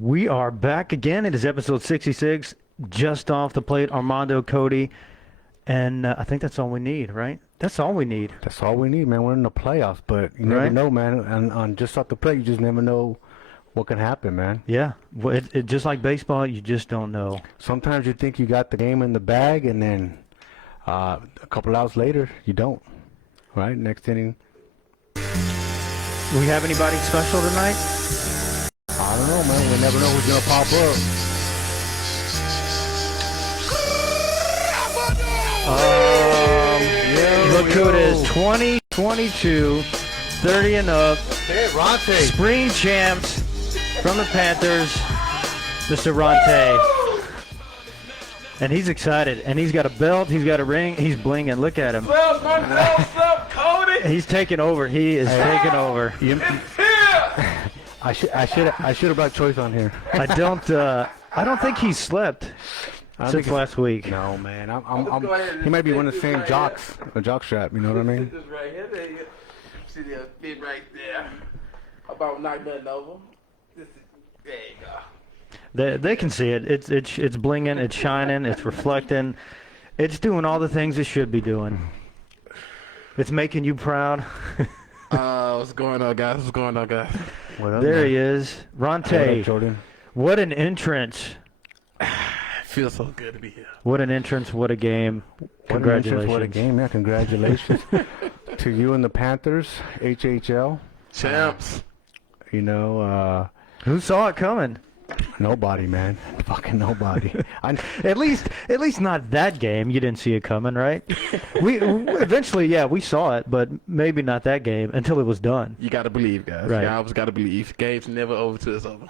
We are back again. It is episode 66, just off the plate. Armando, Cody, and I think that's all we need, right? That's all we need. That's all we need, man. We're in the playoffs, but you never know, man. And on just off the plate, you just never know what can happen, man. Yeah, well, just like baseball, you just don't know. Sometimes you think you got the game in the bag, and then a couple hours later, you don't. Right? Next inning. Do we have anybody special tonight? I don't know, man. We never know who's going to pop up. Look who it is. 20, 22, 30 and up. Hey, Ronte. Spring champs from the Panthers, Mr. Ronte. And he's excited. And he's got a belt. He's got a ring. He's blinging. Look at him. What's up, Cody? He's taking over. He is taking over. I should have brought Choice on here. I don't think he slept since last week. No, man. He might be one of the same jocks, a jock strap. You know what I mean? This right here, there you see the bit right there. About knock nothing over. There you go. They can see it. It's blinging. It's shining. It's reflecting. It's doing all the things it should be doing. It's making you proud. What's going on, guys? What up, There man? he is, Ronte. Jordan. What an entrance! Feels so good to be here. What an entrance! What a game! Congratulations. Congratulations! What a game! Yeah, congratulations to you and the Panthers, HHL Champs. You know, Who saw it coming? nobody, man. Fucking nobody. At least not that game. You didn't see it coming, right? We eventually, yeah, we saw it, but maybe not that game until it was done. You gotta believe, guys. Right. You always gotta believe. Game's never over till it's over.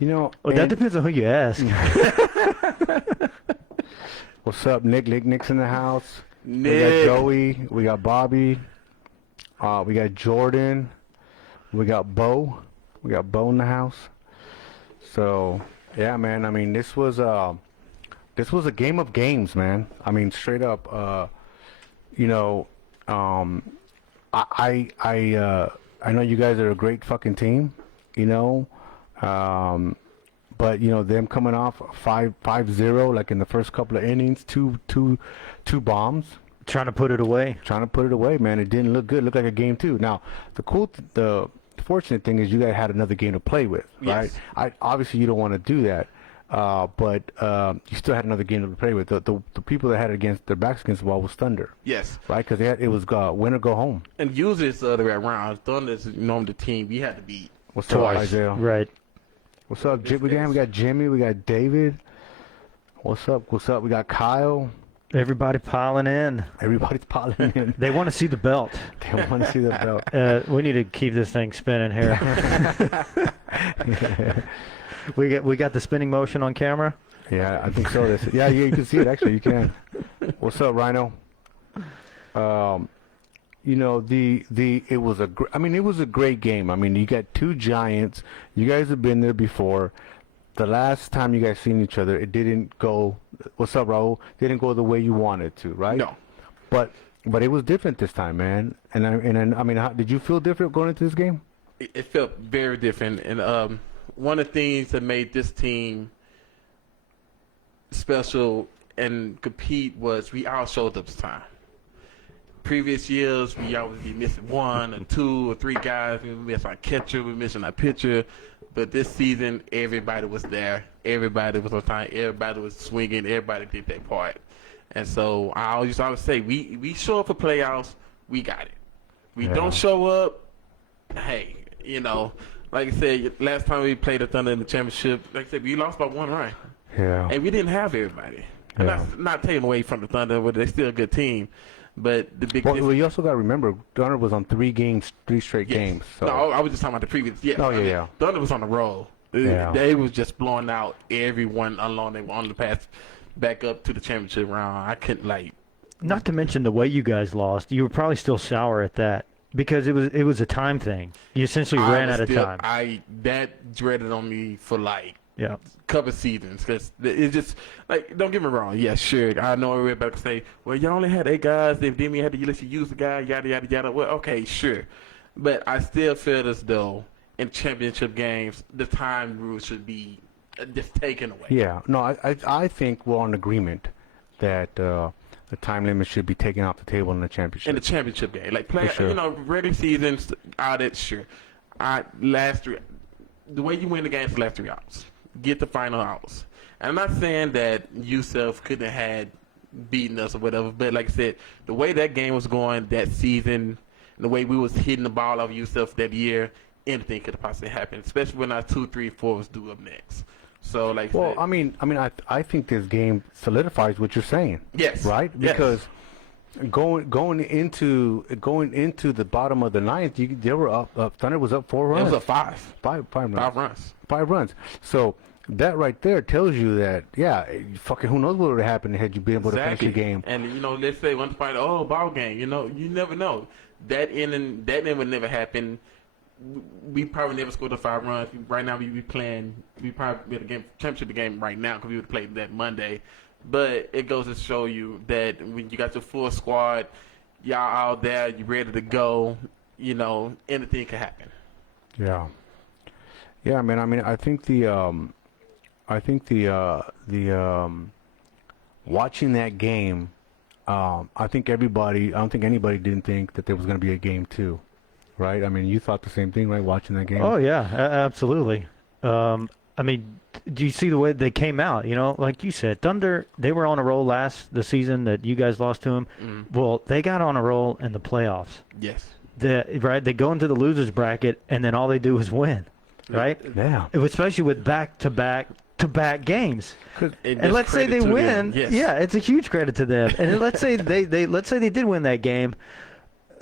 You know, Well, that depends on who you ask. what's up, Nick? Nick's in the house. Nick. We got Joey. We got Bobby. We got Jordan. We got Bo. We got Bo in the house. So, yeah, man. I mean, this was a game of games, man. I mean, straight up. You know, I know you guys are a great fucking team. You know, but you know them coming off 5-0 like in the first couple of innings, two bombs. Trying to put it away. Trying to put it away, man. It didn't look good. It looked like a game two. Now, the fortunate thing is you guys had another game to play with, right? Yes. Obviously you don't want to do that, but you still had another game to play with. The people that had their backs against the wall was Thunder, Yes. right? Because it was win or go home. And usually it's the other way around. Thunder's normally the team we had to beat. What's up, Isaiah? Right. What's up, Jim? We got Jimmy. We got David. What's up? We got Kyle. Everybody piling in. Everybody's piling in. They want to see the belt. They want to see the belt. We need to keep this thing spinning here. We got the spinning motion on camera. Yeah, I think so. Yeah, you can see it. Actually, you can. What's up, Rhino? You know, it was a great game. I mean, you got two giants. You guys have been there before. The last time you guys seen each other, it didn't go. What's up, Raul? Didn't go the way you wanted to, right? No. But it was different this time, man. And I mean, did you feel different going into this game? It felt very different. And one of the things that made this team special and compete was we all showed up this time. Previous years, we always be missing one or two or three guys. We miss our catcher, we missing our pitcher. But this season, everybody was there. Everybody was on time. Everybody was swinging. Everybody did their part. And so I always say, we show up for playoffs, we got it. We don't show up, hey, you know, like I said, last time we played the Thunder in the championship, like I said, we lost by one run. Yeah. And we didn't have everybody. And that's not taking away from the Thunder, but they're still a good team. But the big Well, you also got to remember, Thunder was on three straight games. So. No, I was just talking about the previous. Yeah. Oh, yeah. Thunder was on the roll. Yeah. They was just blowing out everyone alone. They were on the path back up to the championship round. I couldn't Not to mention the way you guys lost. You were probably still sour at that because it was a time thing. You essentially ran out of time. That dreaded on me for Yeah. couple seasons because it's just like, don't get me wrong. Yeah, sure. I know everybody can say, well, you only had 8 guys. Then we had to let you use the guy. Yada yada yada. Well, okay, sure, but I still feel as though in championship games, the time rule should be just taken away. Yeah, no, I think we're on agreement that the time limit should be taken off the table in the championship. In the championship game, like play, sure. regular seasons out it, sure. Last three, the way you win the game is the last 3 hours. Get the final hours. And I'm not saying that Yusuf couldn't have had beaten us or whatever, but like I said, the way that game was going that season, the way we was hitting the ball off Yusuf that year, anything could have possibly happened, especially when our 2, 3, 4 was due up next. So, like, well, I think this game solidifies what you're saying. Yes. Right? Yes. Because going into the bottom of the ninth, they were up. Thunder was up 4 runs. It was up 5. Five runs. 5 runs. 5 runs. So that right there tells you that, yeah, fucking who knows what would have happened had you been able to finish the game. And let's say one fight, ball game. You never know. That inning would never happen. We probably never scored the 5 runs. Right now, we probably be the game championship the game right now because we would play that Monday. But it goes to show you that when you got your full squad, y'all out there, you ready to go. Anything can happen. Yeah, man. I mean, I think the watching that game, I don't think anybody didn't think that there was going to be a game 2. Right? I mean, you thought the same thing, right? Watching that game. Oh yeah, absolutely. I mean, do you see the way they came out? Like you said, Thunder, they were on a roll the season that you guys lost to them. Mm-hmm. Well, they got on a roll in the playoffs. Yes. They go into the losers bracket, and then all they do is win. Right? Yeah. Especially with back-to-back games. And let's say they win. Yes. Yeah, it's a huge credit to them. And let's say they did win that game.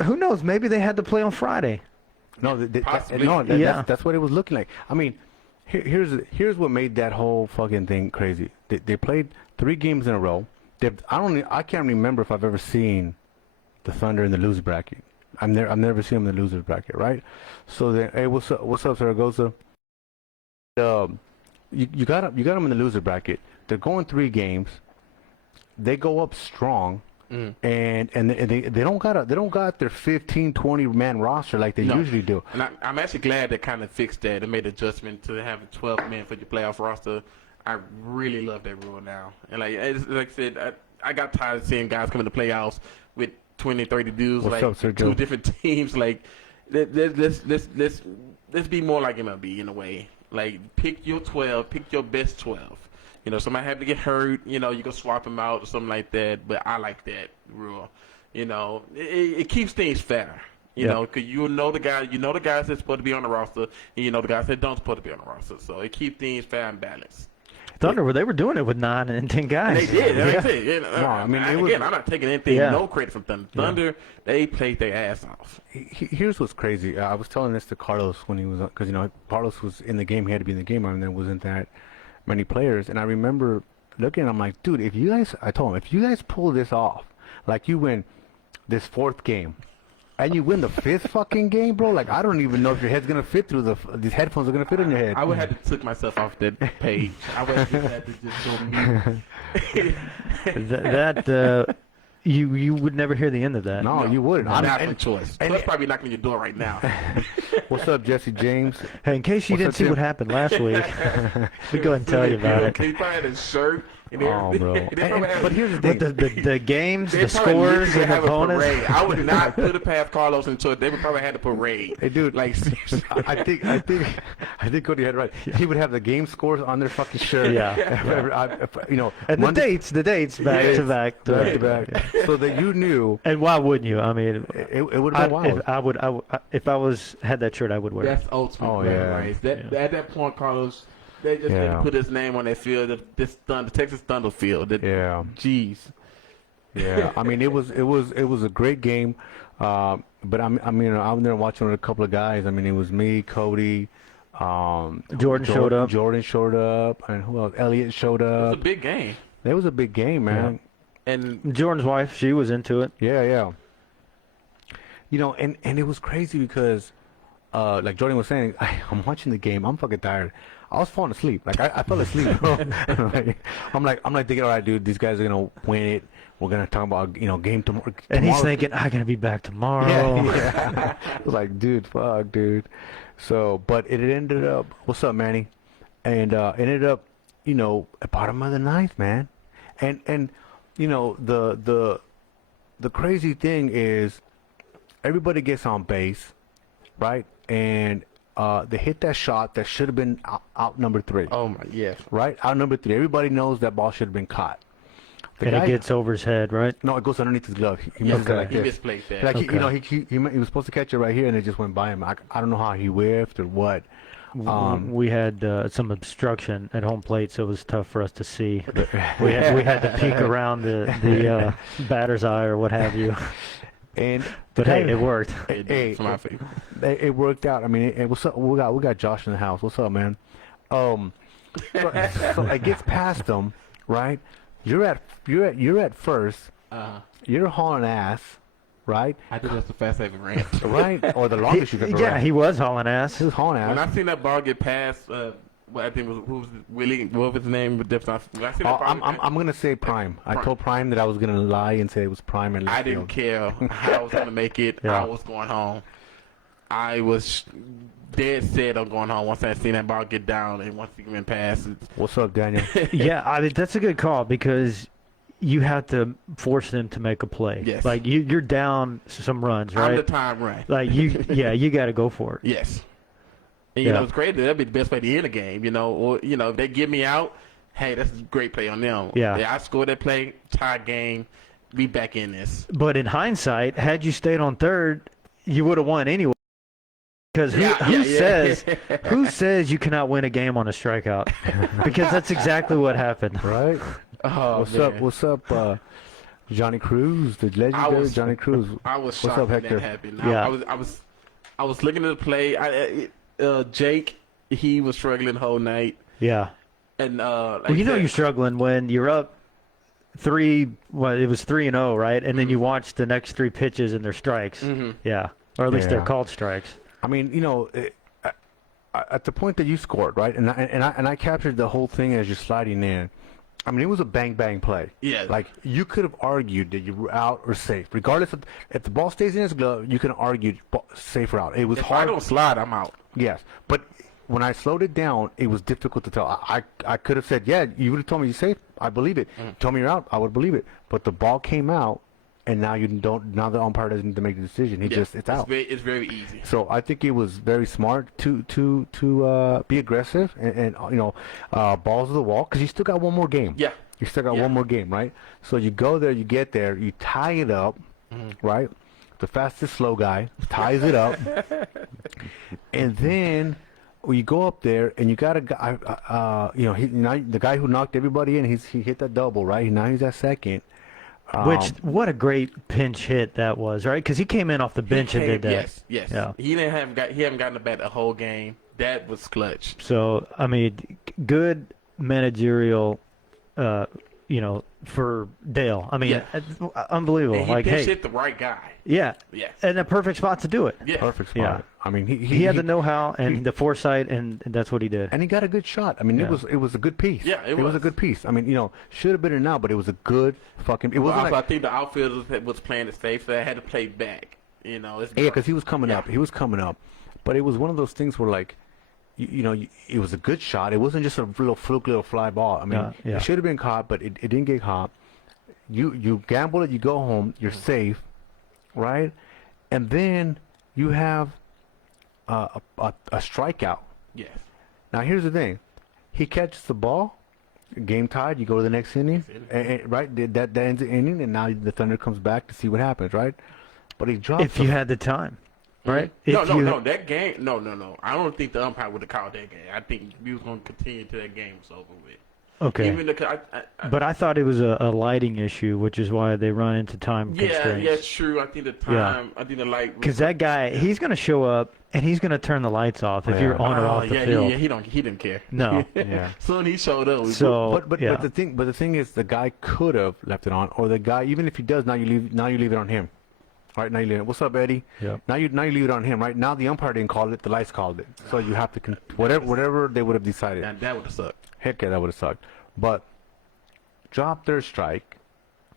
Who knows? Maybe they had to play on Friday. No, Possibly. that's what it was looking like. I mean, here's what made that whole fucking thing crazy. They played 3 games in a row. I can't remember if I've ever seen the Thunder in the loser bracket. I've never seen them in the loser bracket, right? So then, hey, what's up, Zaragoza? You got them in the loser bracket. They're going 3 games. They go up strong. Mm. And they don't got their 15-20 man roster like they usually do. And I'm actually glad they kind of fixed that. They made an adjustment to having 12 men for your playoff roster. I really love that rule now. And like I said, I got tired of seeing guys come in the playoffs with 20, 30 dudes, What's like up, Sir 2 Joe? different teams. Like let's be more like MLB in a way. Like pick your 12, pick your best 12. Somebody have to get hurt, you can swap them out or something like that. But I like that rule. It keeps things fair. Because the guys that's supposed to be on the roster, and the guys that don't supposed to be on the roster. So it keeps things fair and balanced. Thunder, they were doing it with 9 and 10 guys. They did. That's it. I'm not taking anything, no credit from Thunder. Thunder, they played their ass off. Here's what's crazy. I was telling this to Carlos when he was, because Carlos was in the game. He had to be in the game, and there wasn't that many players. And I remember looking, and I'm like, dude, I told him, if you guys pull this off, like you win this 4th game, and you win the 5th fucking game, bro, like I don't even know if your head's gonna fit through these headphones are gonna fit in your head. I would have to took myself off that page. I would have had to just go mute. You would never hear the end of that. No, you wouldn't. I'm not having choice. Plus probably knocking on your door right now. What's up, Jesse James? Hey, in case you didn't see what happened last week, we go ahead and tell you about it. He probably had a shirt. Oh, bro. But here's the thing. The games, the scores, and the opponents. I would not put it past Carlos into it. They would probably have a parade. Hey, dude. Like, seriously. I think Cody had it right. He would have the game scores on their fucking shirt. Yeah. And Monday, the dates back to back. So that you knew. And why wouldn't you? I mean, it would have been wild. If I had that shirt, I would wear it. That's ultimate right? At that point, Carlos, they just didn't put his name on that field. The Texas Thunder field. Jeez. Yeah. I mean, it was a great game. But I mean, I'm there watching with a couple of guys. I mean, it was me, Cody. Jordan showed up. Jordan showed up, and who else? Elliot showed up. It was a big game. It was a big game, man. Yeah. And Jordan's wife, she was into it. Yeah. And it was crazy because like Jordan was saying, I'm watching the game. I'm fucking tired. I was falling asleep. Like I fell asleep, bro. I'm like thinking, all right, dude, these guys are gonna win it. We're gonna talk about game tomorrow. And he's thinking, I'm gonna be back tomorrow. Yeah. I was like, dude, fuck, dude. So, but it ended up. What's up, Manny? And ended up, at bottom of the ninth, man. And the crazy thing is, everybody gets on base, right? And they hit that shot that should have been out number 3. Oh my, yes. Right? Out number 3. Everybody knows that ball should have been caught. And it gets over his head, right? No, it goes underneath his glove. He Yes, missed it like he this. misplaced that. Like Okay. he was supposed to catch it right here, and it just went by him. I don't know how he whiffed or what. We had some obstruction at home plate, so it was tough for us to see. we had to peek around the batter's eye or what have you. But hey, it worked. It's my favorite. It worked out. I mean, what's up? We got Josh in the house. What's up, man? So it gets past them, right? You're at first. You're hauling ass, right? I think that's the fastest I ever ran. Right? Or the longest you've ever ran. Yeah, he was hauling ass. He was hauling ass. When I seen that ball get past, what I think was Willie, what was his name? When I seen that ball I'm gonna say Prime. I told Prime that I was gonna lie and say it was Prime and I didn't care how I was gonna make it. Yeah. I was going home. I was dead set on going home once I seen that ball get down and once he went past. What's up, Daniel? Yeah, I mean that's a good call because you have to force them to make a play. Yes. Like you're down some runs, right? I'm the time run. Like you got to go for it. Yes. And Yeah. it's great. That'd be the best way to end a game, Or if they get me out, hey, that's a great play on them. Yeah. I scored that play, tie game, be back in this. But in hindsight, had you stayed on third, you would have won anyway. Because who says you cannot win a game on a strikeout? Because that's exactly what happened. Right? Oh, What's up, Johnny Cruz, the legendary Johnny Cruz? I was What's shocked up, when Hector? that happened. Yeah. I was looking at the play. Jake, he was struggling the whole night, Yeah. and Well, you're struggling when you're up 3. Well, it was 3-0, right? And then you watch the next 3 pitches and they're strikes. Mm-hmm. Yeah, or at least they're Yeah. called strikes. I mean, at the point that you scored, right, and I captured the whole thing as you're sliding in. I mean, it was a bang bang play. Yeah. Like you could have argued that you were out or safe, regardless of if the ball stays in his glove. You can argue safe or out. It was If hard. I don't slide, I'm out. Yes, but when I slowed it down, it was difficult to tell. I could have said, yeah, you would have told me you're safe. I believe it. Told me you're out. I would believe it. But the ball came out, and now you don't. Now the umpire doesn't need to make the decision. It's out. It's very easy. So I think it was very smart to be aggressive and balls to the wall because you still got one more game. Yeah. You still got one more game, right? So you go there, you get there, you tie it up, right? The fastest slow guy ties it up, and then you go up there and you got a guy, the guy who knocked everybody in. He hit that double, right? Now he's at second. What a great pinch hit that was, right? Because he came in off the bench and did that. Yes. Yeah. He haven't gotten the bat the whole game. That was clutch. So I mean, good managerial, for Dale. I mean, it's unbelievable. And he Like, pinch hey, hit the right guy. yeah, Yeah. and a perfect spot to do it. Yeah. Perfect spot. Yeah. I mean, He had the know-how and the foresight, and that's what he did. and he got a good shot. I mean, Yeah. it was a good piece. Yeah, it was was. a good piece. I mean, should have been in now, but it was a good fucking. It wasn't I think the outfielder was playing it safe, so I had to play back. It's yeah, because he was coming Yeah. up. He was coming up, but it was one of those things where like, it was a good shot. It wasn't just a little fluke, little fly ball. I mean, Yeah. it should have been caught, but it didn't get caught. You gamble it, you go home, you're safe, right? And then you have a strikeout. Yes. Now here's the thing, he catches the ball, game tied. You go to the next inning, right? That ends the inning, and now the Thunder comes back to see what happens, right? But he drops. If you had the time, right? No, If no, you- no. That game, no. I don't think the umpire would have called that game. I think we was going to continue till that game was over with. Okay. Even But I thought it was a lighting issue, which is why they run into time constraints. yeah, it's true. I think the time, I think the light. Because that guy, he's going to show up and he's going to turn the lights off if Yeah. you're on or off the field. he didn't care. No. Yeah. Soon he showed up. So, But yeah. the thing is, the guy could have left it on, or the guy, even if he does, now you leave it on him. Right now you leave it. What's up, Eddie? Yep. Now you leave it on him. Right now the umpire didn't call it. The lights called it. So you have to whatever they would have decided. And that would have sucked. Heck yeah, that would have sucked. But drop their strike.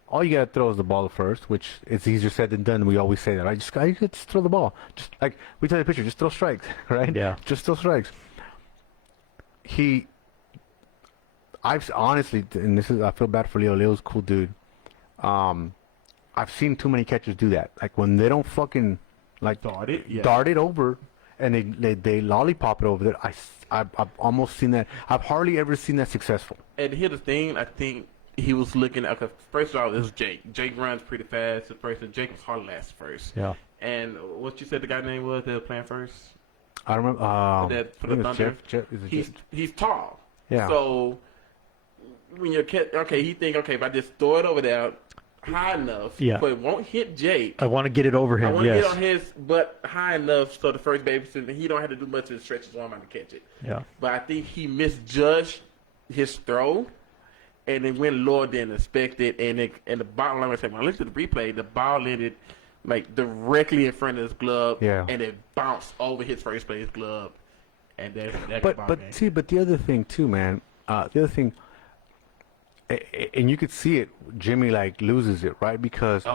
All you gotta throw is the ball first, which it's easier said than done. We always say that. I just throw the ball. Just like we tell the pitcher, just throw strikes, right? Yeah. Just throw strikes. I've honestly, and I feel bad for Leo. Leo's a cool dude. I've seen too many catchers do that. Like when they don't fucking like dart it over, and they lollipop it over there. I've almost seen that. I've hardly ever seen that successful. And here's the thing, I think he was looking at, first of all, this is Jake. Jake runs pretty fast at first, and Jake was hard last first. Yeah. And what you said the guy's name was that was playing first? I remember. For the Thunder? Jeff, he's tall. Yeah. So when you're he think, if I just throw it over there high enough, but it won't hit Jake. I want to get it over him. I want to get on his butt high enough so the first baseman, he don't have to do much to stretch his arm out to catch it. Yeah. But I think he misjudged his throw, and it went lower than expected. And the ball, like I said, when I looked at the replay, the ball landed like directly in front of his glove, and it bounced over his first base glove. And that but the other thing too, man. And you could see it. Jimmy like loses it, right? Because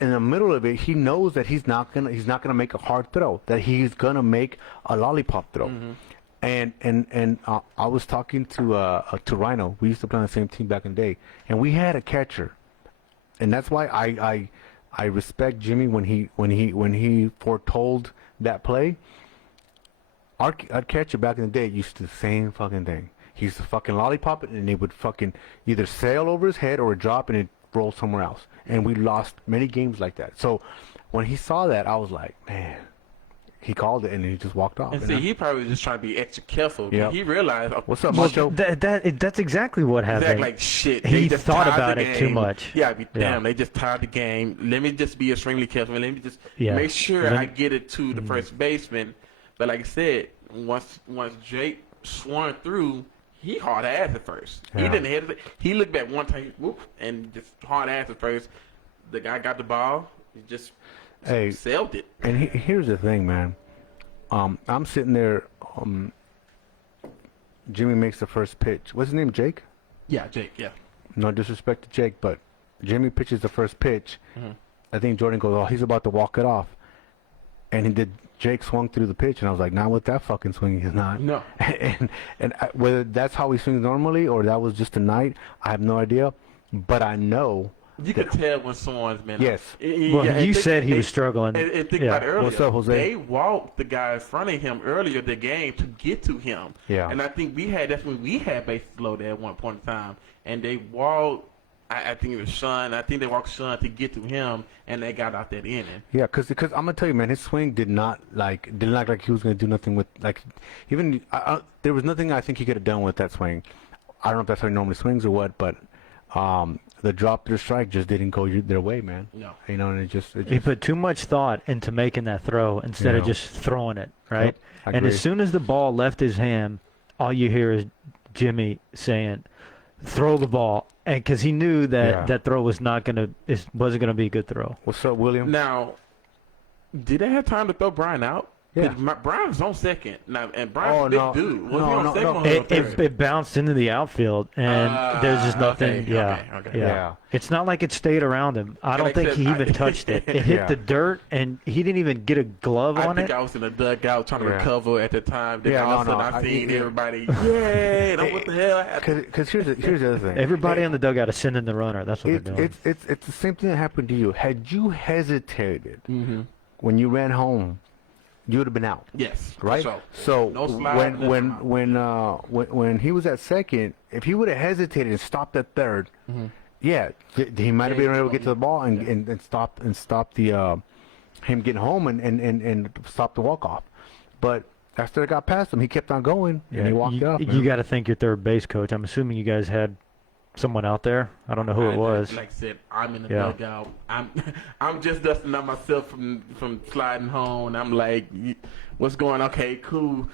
in the middle of it, he knows that he's not gonna make a hard throw. That he's gonna make a lollipop throw. Mm-hmm. And I was talking to Rhino. We used to play on the same team back in the day, and we had a catcher, and that's why I respect Jimmy when he foretold that play. Our catcher back in the day used to do the same fucking thing. He used to fucking lollipop it, and it would fucking either sail over his head or drop, and it roll somewhere else. And we lost many games like that. So when he saw that, I was like, man, he called it, and he just walked off. And see, he probably was just trying to be extra careful. Yeah. He realized, what's up, Macho? That's exactly what happened. Exactly, like shit. He just thought about it too much. Yeah, damn, they just tied the game. Let me just be extremely careful. Let me just make sure I get it to the first baseman. But like I said, once Jake swung through, he hard ass at first. He didn't hesitate. He looked back one time, whoop, and just hard ass at first. The guy got the ball. He just sailed it. And here's the thing, man. I'm sitting there. Jimmy makes the first pitch. What's his name? Jake? Yeah, Jake. Yeah. No disrespect to Jake, but Jimmy pitches the first pitch. Mm-hmm. I think Jordan goes, "Oh, he's about to walk it off," and he did. Jake swung through the pitch, and I was like, "Not with that fucking swing, he's not." No. and whether that's how he swings normally or that was just a night, I have no idea. But I know you can tell when someone's been. Yes. You said he was struggling. And think about it earlier. What's up, Jose? They walked the guy in front of him earlier in the game to get to him. Yeah. And I think that's when we had bases loaded at one point in time, and they walked. I think it was Sean. I think they walked Sean to get to him, and they got out that inning. Yeah, because I'm gonna tell you, man, his swing didn't look like he was gonna do nothing with even there was nothing I think he could have done with that swing. I don't know if that's how he normally swings or what, but the drop to the strike just didn't go their way, man. No, and it just he put too much thought into making that throw instead of just throwing it, right? Yep, and as soon as the ball left his hand, all you hear is Jimmy saying, "Throw the ball." And because he knew that that throw wasn't gonna be a good throw. What's up, William? Now, did they have time to throw Brian out? Yeah. Brian was on second. Now, and Brian's a big dude. Was he on second? It bounced into the outfield, and there's just nothing. Okay. It's not like it stayed around him. I don't think he even touched it. It hit the dirt, and he didn't even get a glove on it. I think I was in the dugout trying to recover at the time. Then all of a sudden I seen everybody, what the hell happened? Because here's the other thing. Everybody on the dugout is sending the runner. That's what they're doing. It's the same thing that happened to you. Had you hesitated when you ran home, you would have been out. Yes, right. So no when he was at second, if he would have hesitated and stopped at third, he might have been able to get to the ball and stop the him getting home and stop the walk off. But after it got past him, he kept on going and he walked off. You got to thank your third base coach. I'm assuming you guys had someone out there. I don't know who it was. Like I said, I'm in the dugout. I'm just dusting up myself from sliding home. I'm like, what's going on? Okay, cool.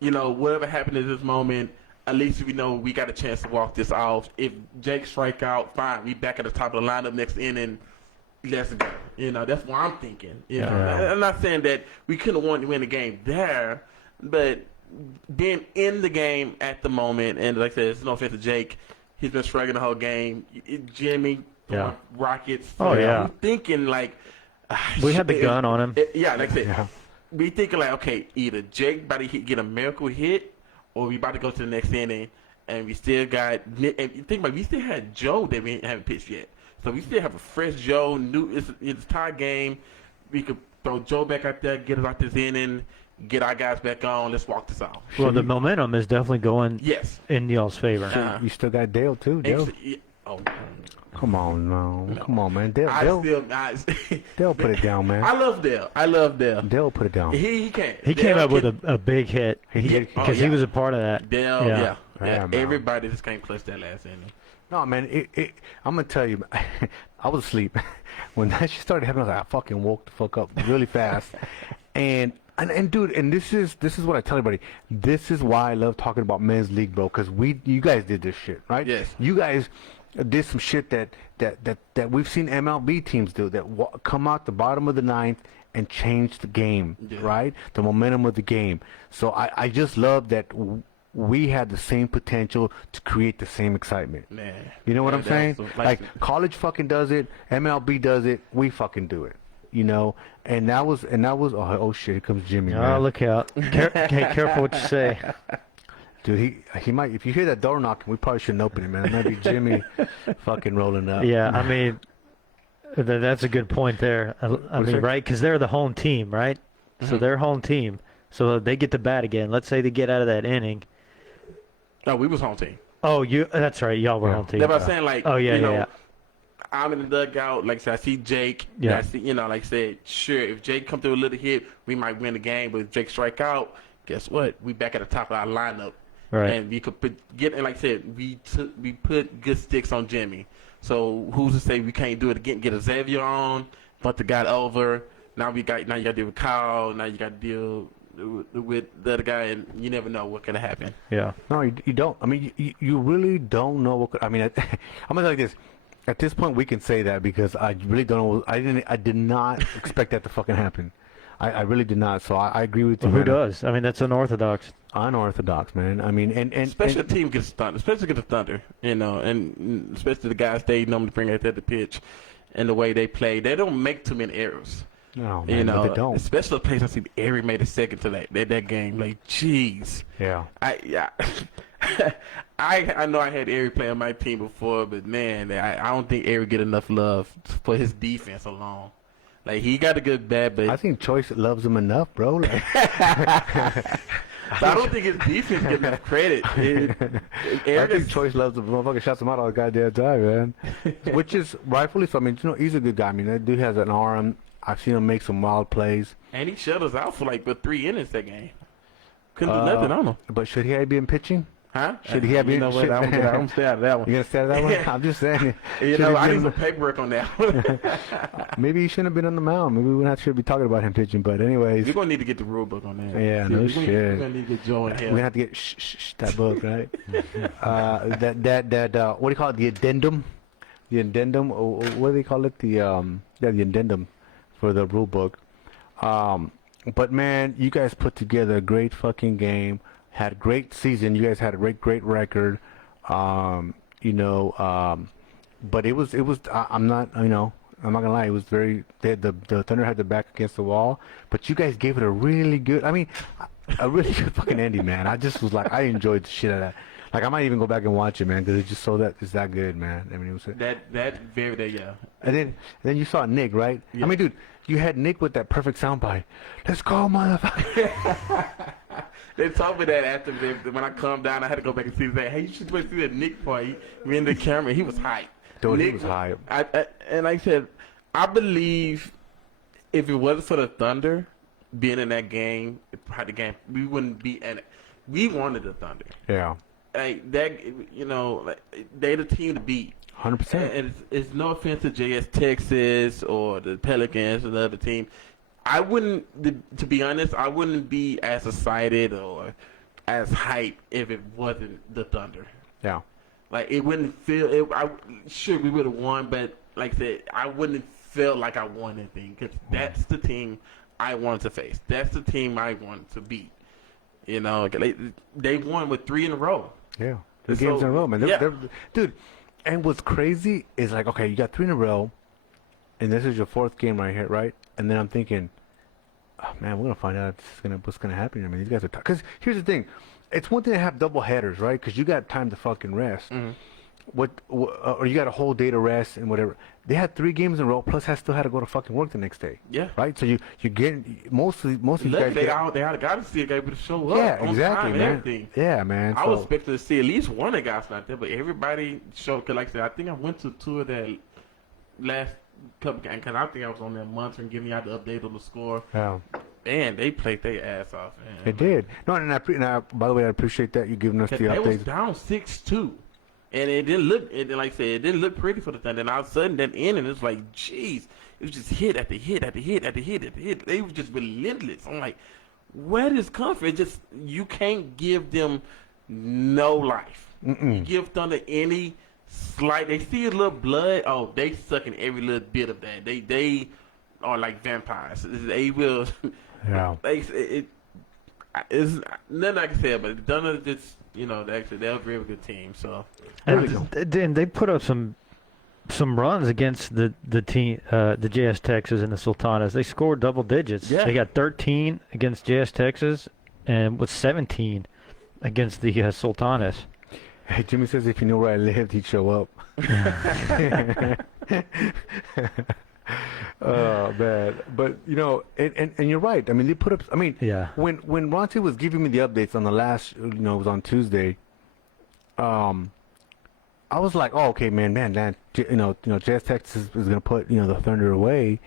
Whatever happened at this moment, at least we know we got a chance to walk this off. If Jake strike out, fine. We back at the top of the lineup next inning. let's go. You know, that's what I'm thinking. You know, Yeah. I'm not saying that we couldn't want to win the game there, but being in the game at the moment, and like I said, it's no offense to Jake, he's been struggling the whole game. Jimmy, Yeah. Rockets. Oh, yeah. We're thinking like We had the gun on him. Yeah, like I said, Yeah. we thinking like, okay, either Jake about to get a miracle hit, or we about to go to the next inning, and we still got. And you think about it, we still had Joe that we haven't pitched yet, so we still have a fresh Joe. New, it's tie game. We could throw Joe back out there, get us out this inning, get our guys back on. Let's walk this off. Well, the momentum is definitely going Yes. in y'all's favor. You still got Dale too. Dale, Oh, come on, no, come on, man. Dale, I Dale, still. Dale, put it down, man. I love Dale. I love Dale. Dale, put it down. He can't. He came up with a big hit He did. because yeah. he was a part of that. Dale. Yeah. Yeah. man. Everybody just can't clutch that last inning. No, man. I'm gonna tell you, I was asleep when that shit started happening. I was like, I fucking woke the fuck up really fast, and dude, and this is what I tell everybody. This is why I love talking about men's league, bro. Because you guys did this shit, right? Yes. You guys did some shit that we've seen MLB teams do. That come out the bottom of the ninth and change the game, Yeah. right? The momentum of the game. So I just love that. We had the same potential to create the same excitement. Man. You know what Yeah, I'm that saying? was Like college fucking does it, MLB does it, we fucking do it. You know, and that was oh shit, here comes Jimmy. Oh, Man. look out. Hey, careful what you say. Dude, he might, if you hear that door knocking, we probably shouldn't open it, man. It might be Jimmy fucking rolling up. Yeah, I mean, that's a good point there. I mean, say? right? Because they're the home team, right? So they're home team. So they get to bat again. Let's say they get out of that inning. No, we was home team. Oh, that's right. Y'all were home team. That's what I'm saying. Like, Oh, yeah, you know, yeah. I'm in the dugout. Like I said, I see Jake. Yeah. I see, you know, like I said, sure, if Jake come through a little hit, we might win the game. But if Jake strike out, guess what? We back at the top of our lineup. Right. And we could and like I said, we put good sticks on Jimmy. So who's to say we can't do it again? Get a Xavier on, but the guy over. Now you got to deal with Kyle. Now you got to deal with the other guy, and you never know what could happen. Yeah. No, you don't. I mean, you really don't know what could, I mean, I'm gonna tell you this. At this point, we can say that because I really don't know. I did not expect that to fucking happen. I really did not. So I agree with you. Well, who man. does? I mean, that's unorthodox. Unorthodox, man. I mean, and Especially the team gets Thunder, especially against the Thunder, you know, and especially the guys they normally bring out there to pitch, and the way they play, they don't make too many errors. no, man, You but know, they don't. especially the place I see Eric made a second to that game. Like, jeez, Yeah. I know I had Eric play on my team before, but man, I don't think Eric get enough love for his defense alone. Like, he got a good bat, but I think Choice loves him enough, bro. Like, but I don't think his defense gets enough credit. I Eric think is, Choice loves the motherfucker, shots him out all the goddamn time, man. Which is rightfully so. I mean, you know, he's a good guy. I mean, that dude has an arm. I've seen him make some wild plays. and he shut us out for like 3 innings that game. Couldn't do nothing on him. But should he have been pitching? Huh? Should he have You been? know what? I'm gonna stay out of that You one. gonna stay out of that one? I'm just saying. You Should know, he I need been- some paperwork on that one. Maybe he shouldn't have been on the mound. Maybe we're not sure be talking about him pitching. But anyways, We're gonna need to get the rule book on that. Yeah, no we're shit. We're gonna need to get Joe in we're here. gonna have to get that book, right? What do you call it? The addendum. The addendum. Or what do they call it? The addendum for the rule book. But man, you guys put together a great fucking game. Had a great season. You guys had a great record. You know, but it was. I'm not. You know, I'm not gonna lie. It was very. The Thunder had their back against the wall, but you guys gave it a really good. I mean, a really good fucking ending, man. I just was like, I enjoyed the shit out of that. Like, I might even go back and watch it, man, because it's just it's that good, man. I mean, it was. Yeah. And then you saw Nick, right? Yeah. I mean, dude, you had Nick with that perfect soundbite. Let's go, motherfucker. They told me that after when I calmed down, I had to go back and see. They said, "Hey, you should see that Nick part." We in the camera. He was hype. Dude, Nick, he was hype. And like I said, I believe if it wasn't for the Thunder being in that game, we wouldn't be in it. We wanted the Thunder. Yeah, Like that, you know, like, they the team to beat. 100%. And it's no offense to JS Texas or the Pelicans or the other team. I wouldn't, to be honest, I wouldn't be as excited or as hyped if it wasn't the Thunder. Yeah. Like, it wouldn't feel. Sure, we would have won, but like I said, I wouldn't felt like I won anything because that's the team I wanted to face. That's the team I wanted to beat. You know, they won with 3 in a row. Yeah, 3 games in a row, man. Dude, and what's crazy is like, okay, you got 3 in a row, and this is your 4th game right here, right? And then I'm thinking, oh, man, we're gonna find out what's gonna happen. I mean, these guys are because here's the thing, it's one thing to have double headers, right? Because you got time to fucking rest. Mm-hmm. Or you got a whole day to rest and whatever. They had 3 games in a row, plus still had to go to fucking work the next day. Yeah. Right. So you get most of you guys. They had a guy to see a guy able to show up. Yeah, on exactly, time and man. everything. Yeah, man. I was expecting to see at least one of the guys not there, but everybody showed. Cause like I said, I think I went to 2 of that last couple games because I think I was on there monitoring, giving out the update on the score. Yeah. Man, they played their ass off. Man. They did. No, and by the way, I appreciate that you giving us the update. They was down 6-2. And it didn't look, like I said, it didn't look pretty for the Thunder. And all of a sudden, that ending, it's like, jeez, it was just hit after hit after hit after hit after hit. They were just relentless. I'm like, where does this come from? It just, you can't give them no life. You give Thunder any slight, they see a little blood, oh, they sucking every little bit of that. They are like vampires. They will, yeah. It's nothing I can say, but Thunder just, you know, actually they're a very good team. So and they put up some runs against the team, the JS Texas and the Sultanas. They scored double digits. Yeah. They got 13 against JS Texas and with 17 against the Sultanas. Hey, Jimmy says if you know where I lived, he'd show up. Oh man, but you know, and you're right. I mean, they put up. I mean, yeah. When Ronte was giving me the updates on the last, you know, it was on Tuesday. I was like, oh, okay, man, you know, JS Texas is gonna put, you know, the Thunder away,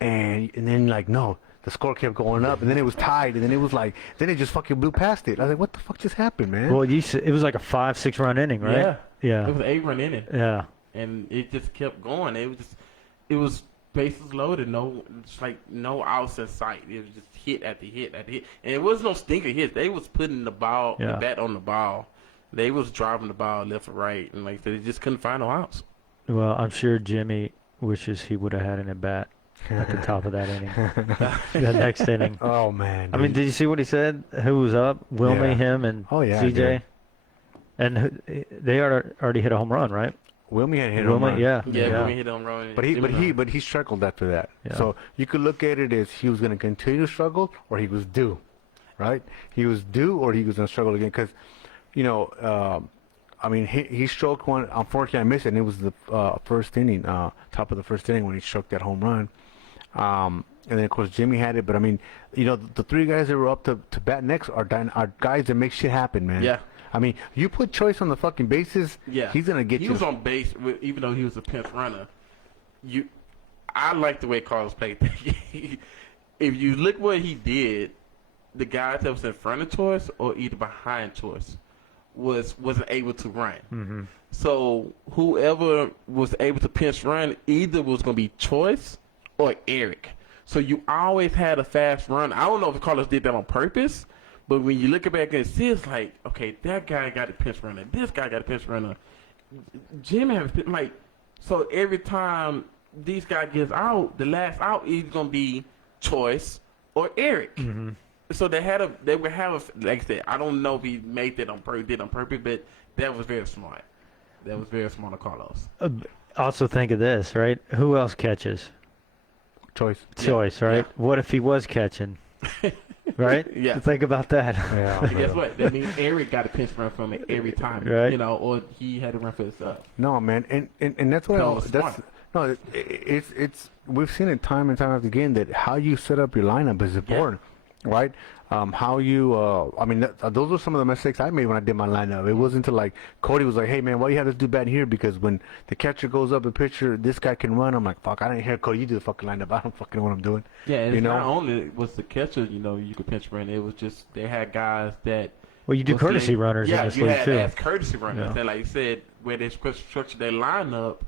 and then like no, the score kept going up, and then it was tied, and then it was like, then it just fucking blew past it. I was like, what the fuck just happened, man? Well, it was like a 5-6 run inning, right? Yeah. It was an 8-run inning. Yeah. And it just kept going. It was bases loaded, no outs in sight. It was just hit after hit after hit, and it was no stinker hits. They was putting the bat on the ball. They was driving the ball left or right, and like they just couldn't find no outs. Well, I'm sure Jimmy wishes he would have had an at bat at the top of that inning, the next inning. Oh man! I mean, did you see what he said? Who was up? Wilmy, him, and CJ, and they already hit a home run, right? Wilmy had hit home run. Yeah, Wilmy hit home run. But he struggled after that. Yeah. So you could look at it as he was going to continue to struggle, or he was due, right? He was due, or he was going to struggle again. Because, you know, I mean, he stroked one. Unfortunately, I missed it. And it was the first inning, top of the first inning when he stroked that home run. And then of course Jimmy had it. But I mean, you know, the 3 guys that were up to bat next are guys that make shit happen, man. Yeah. I mean, you put Choice on the fucking bases, he's gonna get you. He was on base, even though he was a pinch runner. I like the way Carlos played. If you look what he did, the guys that was in front of Choice or either behind Choice wasn't able to run. Mm-hmm. So whoever was able to pinch run either was gonna be Choice or Eric. So you always had a fast run. I don't know if Carlos did that on purpose. But when you look back and see, it's like, okay, that guy got a pinch runner. This guy got a pinch runner. Jimmy has like, so every time these guys gets out, the last out is gonna be Choice or Eric. Mm-hmm. So they would have like I said, I don't know if he made that on purpose, but that was very smart. That was very smart of Carlos. Also think of this, right? Who else catches? Choice, right? Yeah. What if he was catching? Right? Yeah. Think about that. Yeah. And guess what? That means Eric got a pinch run from it every time. Right. You know, or he had to run for himself. No, man, and that's what it's we've seen it time and time again that how you set up your lineup is important, right? How you, I mean, those were some of the mistakes I made when I did my lineup. It wasn't until like Cody was like, "Hey man, why do you have this dude bat here?" Because when the catcher goes up a pitcher, this guy can run. I'm like, "Fuck, I didn't hear Cody. You do the fucking lineup. I don't fucking know what I'm doing." Yeah, and not only was the catcher, you know, you could pinch run. It was just they had guys that. Well, you do courtesy runners in this league too. Yeah, you had courtesy runners. And like you said, when they structured their lineup,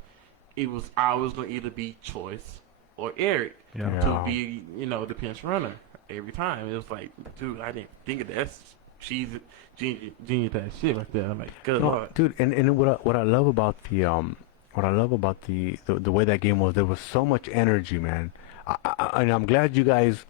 it was always going to either be Choice or Eric to be, you know, the pinch runner every time. It was like, dude, I didn't think of that. She's genius that shit right there. I'm like, good Lord. Dude, and what I love about the what I love about the way that game was, there was so much energy, man. And I'm glad you guys.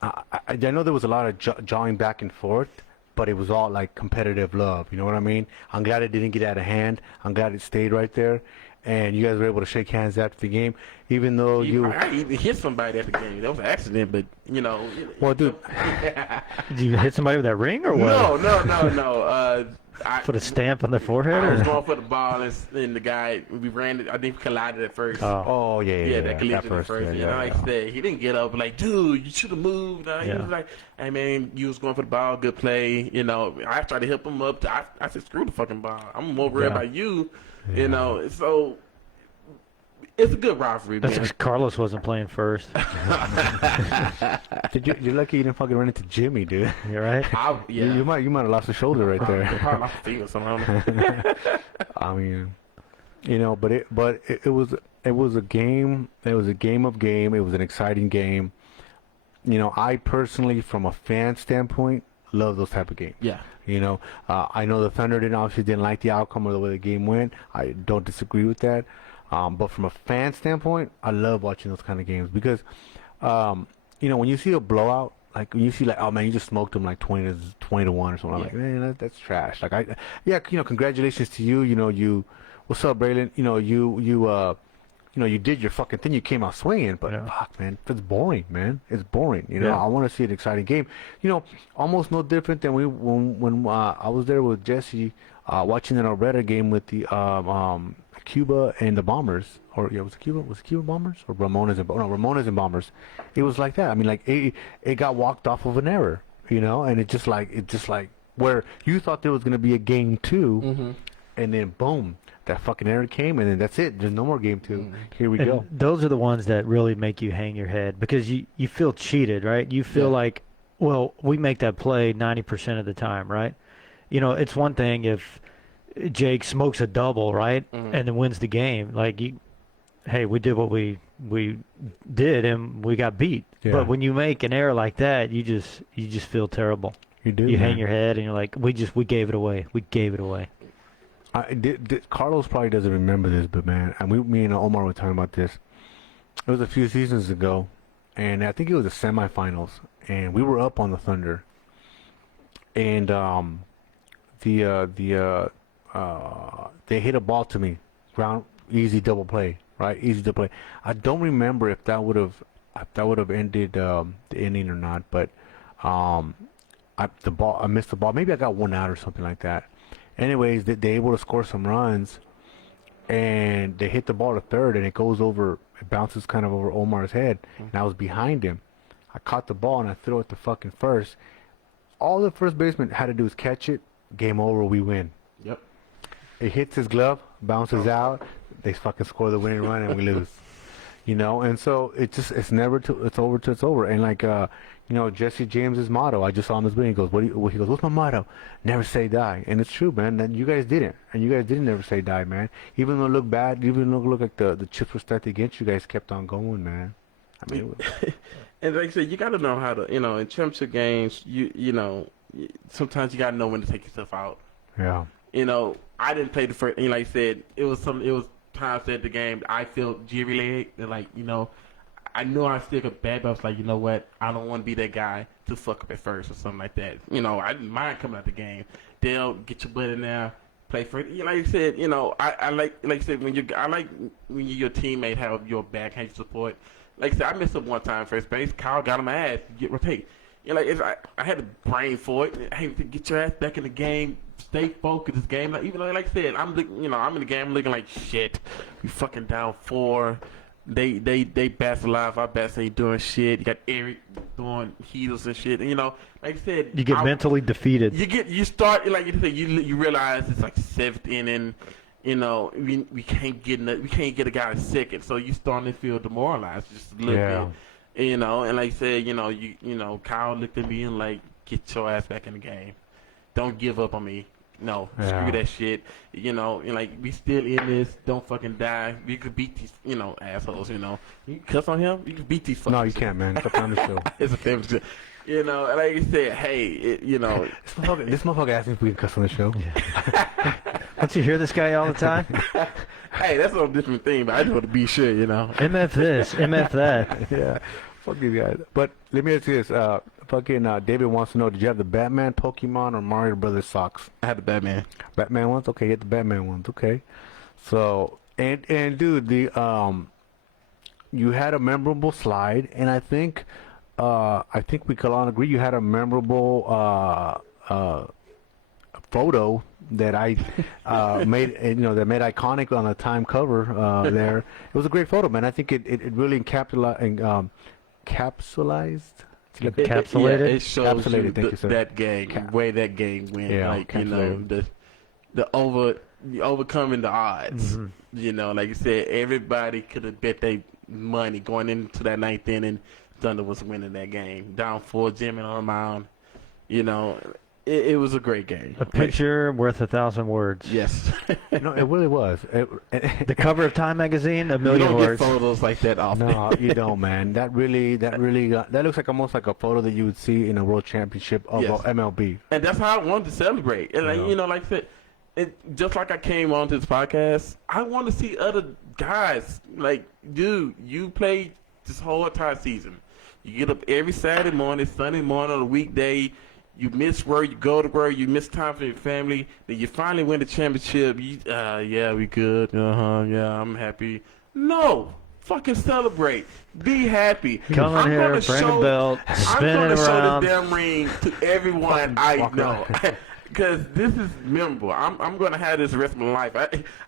I know there was a lot of jawing back and forth, but it was all like competitive love. You know what I mean? I'm glad it didn't get out of hand. I'm glad it stayed right there, and you guys were able to shake hands after the game, even though I even hit somebody at the game. That was an accident, but you know. Well, dude, Did you hit somebody with that ring or what? No. Put a stamp on their forehead? I was Or? going for the ball, and the guy, we ran it. I think we collided at first. oh yeah, That collision at first. yeah, Like I said, he didn't get up like, dude, you should have moved. He Yeah. was like, hey man, you was going for the ball, good play. You know, I tried to help him up. I said, screw the fucking ball. I'm more worried about you. You know, so it's a good rivalry, That's man. because Carlos wasn't playing first. You're lucky you didn't fucking run into Jimmy, dude. You're right. You might have lost a shoulder right there. Probably my finger somehow. I mean, you know, but it was a game. It was a game of game. It was an exciting game. You know, I personally, from a fan standpoint, love those type of games. Yeah. You know, I know the Thunder didn't like the outcome or the way the game went. I don't disagree with that. But from a fan standpoint, I love watching those kind of games because, you know, when you see a blowout, like when you see like, oh man, you just smoked them like 20 to 1 or something. I'm like, man, that's trash. Like you know, congratulations to you. You know, what's up, Braylon? You know, you know, you did your fucking thing. You came out swinging, but fuck, man, it's boring, man. It's boring. You know, I want to see an exciting game. You know, almost no different than when I was there with Jesse watching an Alberta game with the Cuba and the Bombers, or was it Cuba Bombers or Ramones and Bombers. It was like that. I mean, like it got walked off of an error, you know, and it just like where you thought there was gonna be a game 2, and then boom, that fucking error came, and then that's it. There's no more game 2. Here we go. Those are the ones that really make you hang your head because you feel cheated, right? You feel like, well, we make that play 90% of the time, right? You know, it's one thing if Jake smokes a double, right, and then wins the game. Like, hey, we did what we did, and we got beat. Yeah. But when you make an error like that, you just feel terrible. You do. You man. hang your head, and you're like, we gave it away. We gave it away. Carlos probably doesn't remember this, but man, and me and Omar were talking about this. It was a few seasons ago, and I think it was the semifinals, and we were up on the Thunder, and they hit a ball to me, ground easy double play, right? Easy double play. I don't remember if that would have ended the inning or not, but I missed the ball. Maybe I got one out or something like that. Anyways, they able to score some runs, and they hit the ball to third, and it bounces kind of over Omar's head, and I was behind him. I caught the ball and I threw it to fucking first. All the first baseman had to do is catch it. Game over. We win. Yep. It hits his glove, bounces out. They fucking score the winning run, and we lose. You know, and so it's over till it's over. And like you know, Jesse James's motto. I just saw him this week. He goes, he goes, what's my motto? Never say die. And it's true, man. That you guys didn't, and you guys didn't never say die, man. Even though it looked bad, even though it looked like the chips were stacked against you, guys kept on going, man. I mean, and like I said, you got to know how to, you know, in championship games, you know, sometimes you got to know when to take yourself out. yeah. You know, I didn't play the first. And like I said, it was times at the game I felt jittery, like, you know, I knew I still got bad, but I was like, you know what, I don't want to be that guy to fuck up at first or something like that. You know, I didn't mind coming out the game. Dale, get your butt in there, play for it. You know, like I said, you know, I like I said, when your teammate have your back, have your support. Like I said, I messed up one time first base. Kyle got on my ass. Rotate. You know, like I had the brain for it. Hey, get your ass back in the game. Stay focused. This game, like, even like I said, I'm in the game looking like shit. We fucking down 4. They bats alive. Our bats ain't doing shit. You got Eric doing heaters and shit. And, you know, like I said, You get mentally defeated. You start like you realize it's like 7th inning. You know, we can't get a guy in second, so you starting to feel demoralized just a little bit. You know, and like I said, you know, Kyle looked at me and like, get your ass back in the game. Don't give up on me. No, screw that shit. You know, and like, we still in this. Don't fucking die. We could beat these, you know, assholes. You know, you can cuss on him. You can beat these. No, you can't, man. Cut down the show. It's a family show. You know, and like I said, hey, you know, this motherfucker asked me if we can cuss on the show. Don't you hear this guy all the time? Hey, that's a different thing, but I just want to be sure, you know. MF this, MF that. Yeah, fuck these guys. But let me ask you this: David wants to know, did you have the Batman, Pokemon, or Mario Brothers socks? I had the Batman. Batman ones? Okay, get the Batman ones. Okay. So and dude, the you had a memorable slide, and I think we can all agree you had a memorable photo that I made, that made iconic on the Time cover there. It was a great photo, man. I think it really encapsulated. Encapsulated? Yeah, it shows Encapsulated, you thank you, sir. that game, way that game went. Yeah, like, you know, the overcoming the odds. Mm-hmm. You know, like you said, everybody could have bet their money going into that ninth inning. Thunder was winning that game. Down 4, Jimmy on the mound. You know, it was a great game. A picture worth 1,000 words. Yes. No, it really was. The cover of Time magazine, a You million don't words. get photos like that often. No, you don't, man. That looks like almost like a photo that you would see in a world championship of Yes. MLB. And that's how I wanted to celebrate. And like, Yeah. you know, like I said, just like I came on to this podcast, I want to see other guys. Like, dude, you played this whole entire season. You get up every Saturday morning, Sunday morning, on a weekday. You miss work, you go to work, you miss time for your family. Then you finally win the championship. Yeah, we good. Yeah, I'm happy. No. Fucking celebrate. Be happy. Come in here, bring a belt, spin I'm it going to show around. this damn ring to everyone I walk know. Because this is memorable. I'm going to have this the rest of my life.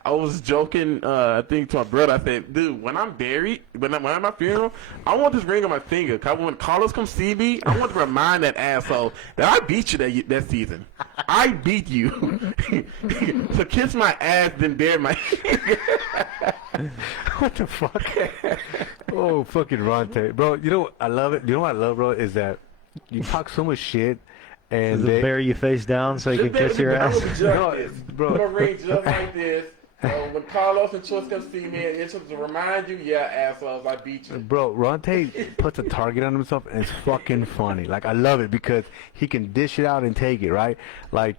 I was joking, I think, to my brother. I said, dude, when I'm buried, when I'm at my funeral, I want this ring on my finger. Because when Carlos comes see me, I want to remind that asshole that I beat you that season. I beat you. So kiss my ass, then bury my What the fuck? Oh, fucking Ronte. Bro, you know what I love it? You know what I love, bro, is that you talk so much shit and Does it bury you face down so you can kiss your ass? No, bro. I'm gonna ring just like this. When Carlos and Choice come see me, it's just to remind you, yeah, assholes, I beat you. Bro, Ronte puts a target on himself, and it's fucking funny. Like, I love it because he can dish it out and take it, right? Like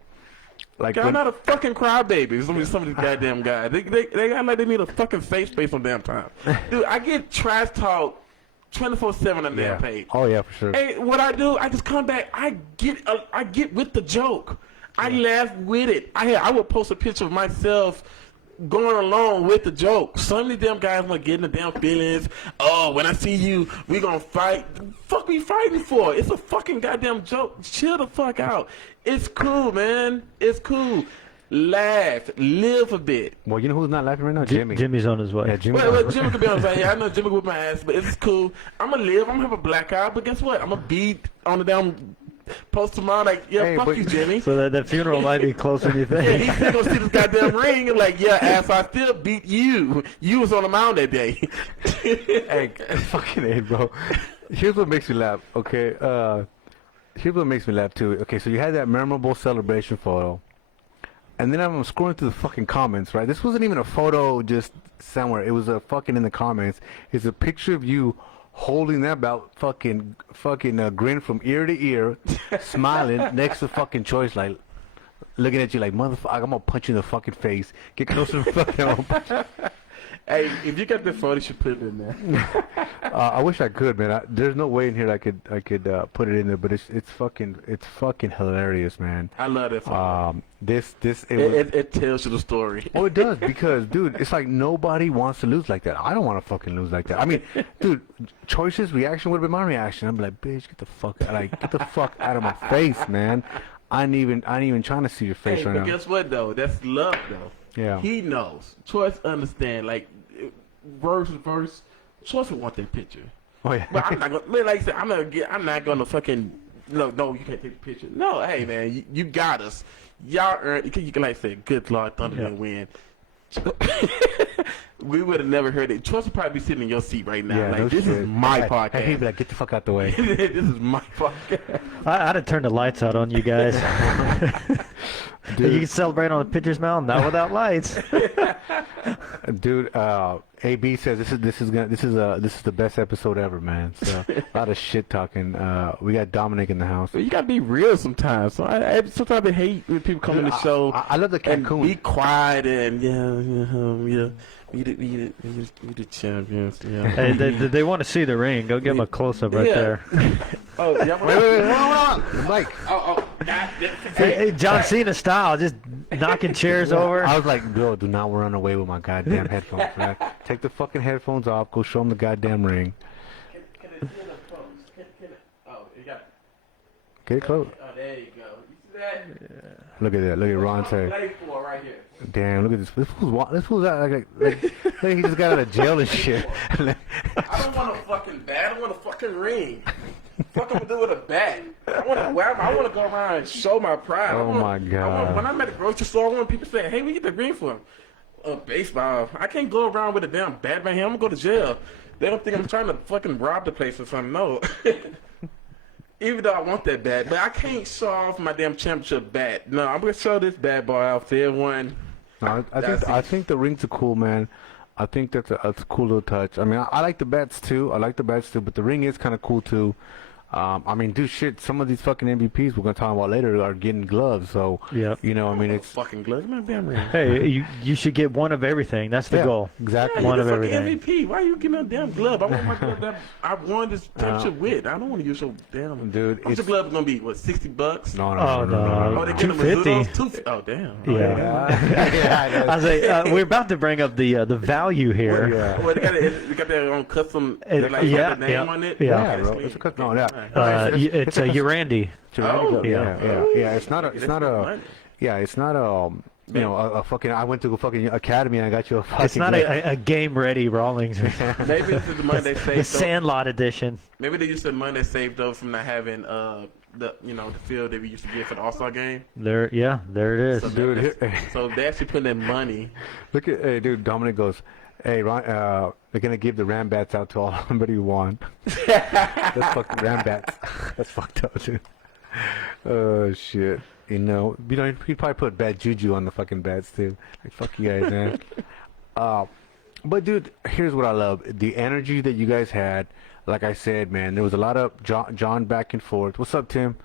I'm not a fucking crybaby. Some of these goddamn guys. They act like they need a fucking safe space on damn time. Dude, I get trash talk 24/7 on damn page. Oh yeah, for sure. Hey, what I do, I just come back. I get with the joke. I laugh with it. I will post a picture of myself going along with the joke. Some of these damn guys want to get in the damn feelings. Oh, when I see you, we gonna fight. The fuck we fighting for? It's a fucking goddamn joke. Chill the fuck out. It's cool, man. It's cool. Laugh. Live a bit. Well, you know who's not laughing right now? Jimmy. Jimmy's on his way. Yeah, Jimmy. Well, Jimmy could be on the side. Yeah, I know Jimmy could whip my ass, but it's cool. I'm gonna live. I'm gonna have a black eye, but guess what? I'm gonna be on the damn post tomorrow. Like, yeah, Hey, fuck but- you, Jimmy. So that funeral might be closer than you Yeah, think. he's still gonna see this goddamn ring and like, yeah, ass, I still beat you. You was on the mound that day. Hey, fucking A, bro. Here's what makes me laugh, okay? Here's what makes me laugh, too. Okay, so you had that memorable celebration photo. And then I'm scrolling through the fucking comments, right? This wasn't even a photo just somewhere. It was a fucking in the comments. It's a picture of you holding that belt, fucking grin from ear to ear, smiling next to fucking Choice, like, looking at you like, motherfucker, I'm gonna punch you in the fucking face. Get closer to the fucking home. Hey, if you got the photo, you should put it in there. I wish I could, man. There's no way in here I could put it in there, but it's fucking hilarious, man. I love that photo. It It tells you the story. oh, it does because, dude, it's like nobody wants to lose like that. I don't want to fucking lose like that. I mean, dude, Choice's reaction would have been my reaction. I'm like, bitch, get the fuck out of my face, man. I ain't even trying to see your face Hey, right but now. guess what though? That's love though. Yeah. He knows. Choice understand. Like verse to verse. Choice would want that picture. Oh yeah. But I'm not gonna. Man, like I said, I'm not gonna fucking. No, you can't take the picture. No, hey man, you got us. Y'all earned. You can like say, good Lord, Thunder didn't win. We would have never heard it. Choice would probably be sitting in your seat right now. Yeah, like no this shit. is my Hey, podcast. he'd be like, get the fuck out the way. This is my podcast. I'd have turned the lights out on you guys. You can celebrate on the pitcher's mound, not without lights. Dude, AB says this is the best episode ever, man. So a lot of shit talking. We got Dominic in the house. You gotta be real sometimes. So sometimes I hate when people come on the show. I love the and Cancun. be quiet and we the champions. Yeah. Hey, they want to see the ring. Go give them a close up right there. Oh, yeah. Wait, hold on, Mike. Hey, John Cena style, just knocking chairs over. I was like, bro, do not run away with my goddamn headphones, man. Take the fucking headphones off. Go show them the goddamn ring. Oh, you got it. Get it close. Oh, there you go. You see that? Look at that. Look at Ronte. Play for right here. Damn, look at this. This fool's out like he just got out of jail and shit. I don't want a fucking bat. I want a fucking ring. Fuck I'm gonna do with a bat. I want to go around and show my pride. My God. When I'm at the grocery store, I want people to say, "Hey, we get the ring for baseball." I can't go around with a damn bat in my hand. I'm gonna go to jail. They don't think I'm trying to fucking rob the place or something. No. Even though I want that bat, but I can't show off my damn championship bat. No, I'm gonna show this bad boy out for everyone. No, I think the rings are cool, man. I think that's a cool little touch. I mean, I like the bats too. But the ring is kind of cool too. I mean, dude, shit. Some of these fucking MVPs we're gonna talk about later are getting gloves. So, Yep. you know, I mean, it's Fucking gloves, man, damn ring. Hey, you should get one of everything. That's the goal. exactly. One of You're the everything. fucking MVP. Why you giving me a damn glove? I want my glove that I won this championship with. I don't want to use your damn. Dude, What's the glove gonna be? What, $60? No. Oh, they get them $250. Oh, damn. Yeah. I was like, we're about to bring up the value here. Yeah. Well, they got their own custom. They like yeah, have the name on it. yeah. Yeah, bro. It's a custom. No, yeah. It's a Urandi. Oh, Yeah. It's not a. Yeah, it's not a. You know, a fucking. I went to a fucking academy and I got you a fucking. It's not a game ready Rawlings. Maybe this is the money they The saved. Sandlot edition. Maybe they used the money they saved up from not having the field that we used to get for the All-Star game. There it is. So Dude, so they actually put that money. Look at, hey, dude. Dominic goes, hey, Ron, they're gonna give the Ram bats out to all somebody who won. That's fucking Ram bats. That's fucked up, dude. Oh shit. You know, he'd probably put bad juju on the fucking bats too. Like, fuck you guys, man. But dude, here's what I love: the energy that you guys had. Like I said, man, there was a lot of John back and forth. What's up, Tim?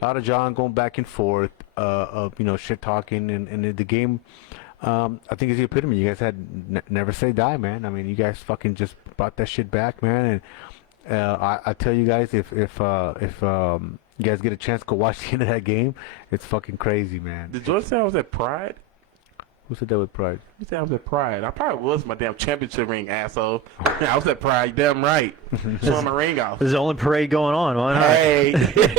A lot of John going back and forth, of shit talking, and the game. I think is the epitome. You guys had never say die, man. I mean, you guys fucking just brought that shit back, man. And I tell you guys, if you guys get a chance, go watch the end of that game. It's fucking crazy, man. Did George say I was at Pride? Who said that with pride? You said I was at Pride. I probably was my damn championship ring, asshole. I was at Pride, damn right. Showing my ring off. There's the only parade going on. Why not? Hey.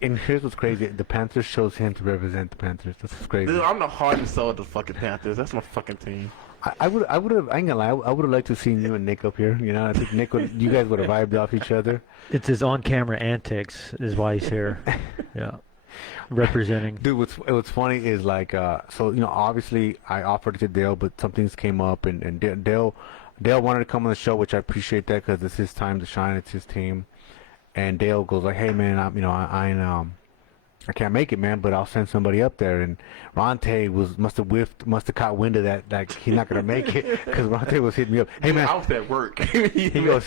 And here's what's crazy: the Panthers chose him to represent the Panthers. That's what's crazy. Dude, I'm the heart and soul of the fucking Panthers. That's my fucking team. I would have. I ain't gonna lie. I would have liked to see you and Nick up here. You know, I think you guys would have vibed off each other. It's his on-camera antics is why he's here. Yeah, representing. Dude, what's funny is like, so obviously I offered it to Dale, but some things came up, and Dale wanted to come on the show, which I appreciate that because it's his time to shine. It's his team, and Dale goes like, hey man, I can't make it, man, but I'll send somebody up there. And Ronte must have caught wind of that, like he's not gonna make it, because Ronte was hitting me up. Hey man, I was at work. he goes,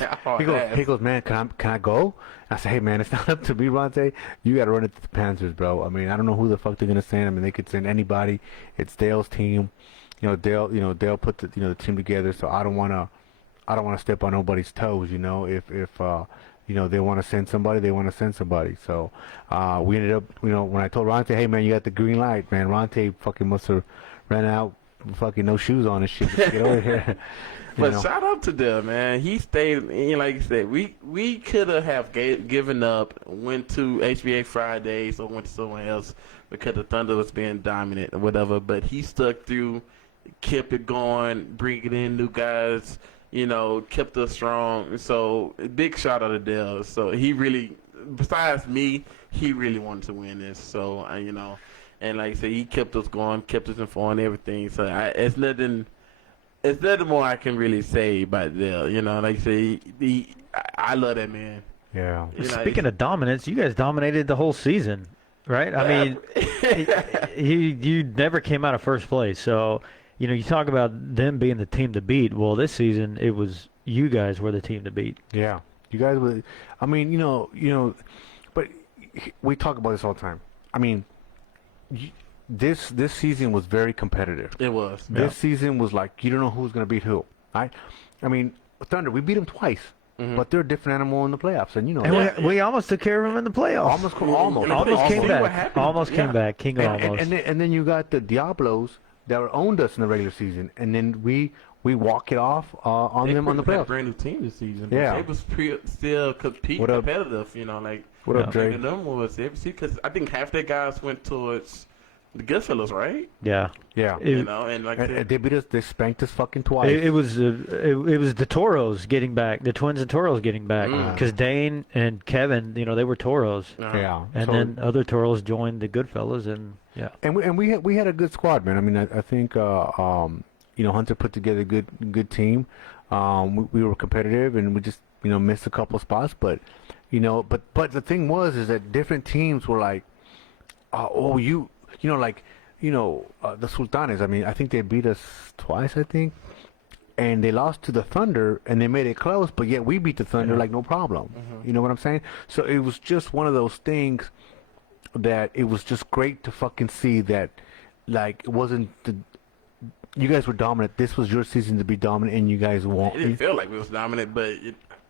man, can I go? I said, hey man, it's not up to me, Ronte. You gotta run it to the Panthers, bro. I mean, I don't know who the fuck they're gonna send. I mean, they could send anybody. It's Dale's team. Dale put the team together. So I don't wanna step on nobody's toes. If they want to send somebody, they want to send somebody. So we ended up, when I told Ronte, hey man, you got the green light, man. Ronte fucking must have ran out, fucking no shoes on and shit. Just get over here. But shout out to them, man. He stayed. Like you said, we could have given up, went to HBA Fridays or went to someone else because the Thunder was being dominant or whatever. But he stuck through, kept it going, bringing in new guys. Kept us strong. So big shout out to Dale. So he really, besides me, he really wanted to win this. So and like I said, he kept us going, kept us informed, everything. So it's nothing more I can really say about Dale. Like I say, I love that man. Yeah. Speaking of dominance, you guys dominated the whole season. right? I mean, you never came out of first place. So, you talk about them being the team to beat. Well, this season it was you guys were the team to beat. Yeah, you guys were. I mean, but we talk about this all the time. I mean, this season was very competitive. It was. This season was like you don't know who's gonna beat who. Right? I mean, Thunder, we beat them twice. Mm-hmm. But they're a different animal in the playoffs, and And we almost took care of them in the playoffs. almost Came back. Almost came back. King of almost. And then you got the Diablos that owned us in the regular season, and then we walk it off on them on the They had a playoffs. brand new team this season. Yeah. They was still competitive. What up, Dre? Them was because I think half their guys went towards the Goodfellas, right? Yeah. Yeah. And like And they beat us. They spanked us fucking twice. It was the Toros getting back, the Twins and Toros getting back, because Dane and Kevin, they were Toros, yeah. and So- then other Toros joined the Goodfellas, and yeah. And we had a good squad, man. I mean, I think Hunter put together a good team. We were competitive, and we just missed a couple spots, but but the thing is that different teams were like, the Sultanes. I mean, I think they beat us twice, I think, and they lost to the Thunder, and they made it close, but yet we beat the Thunder like no problem. You know what I'm saying? So it was just one of those things that it was just great to fucking see that, like, it wasn't you guys were dominant. This was your season to be dominant, and you guys won. It didn't feel like we was dominant, but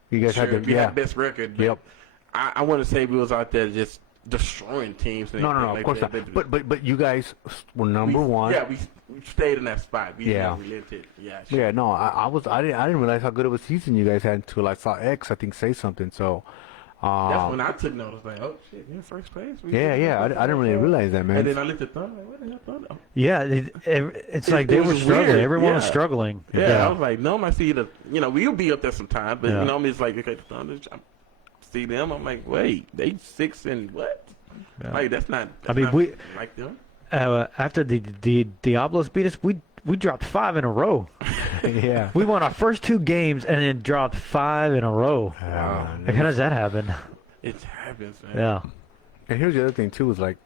You guys had we had the best record. But Yep. I want to say we was out there just destroying teams. And No, everything of course that. not. But you guys were number one. Yeah, we stayed in that spot. We Yeah. relented. Yeah. Sure. Yeah, no, I didn't realize how good of a season you guys had until I saw X, I think, say something. So, That's when I took notice. Like, oh shit, we're in first place. I didn't really realize that, man. And then I looked at Thunder. Like, what the hell, Thunder? Yeah, it's like they it were was struggling. weird. Everyone was Yeah. struggling. Yeah, I was like, no, I see the. We'll be up there sometime, but Yeah. it's like, okay, the Thunder. I see them. I'm like, wait, they 6 and what? Yeah. Like that's not. I mean, not we- like them. After the Diablos beat us, we dropped 5 in a row. Yeah. We won our first 2 games and then dropped 5 in a row. Like, how does that happen? It happens, man. Yeah. And here's the other thing too: is like,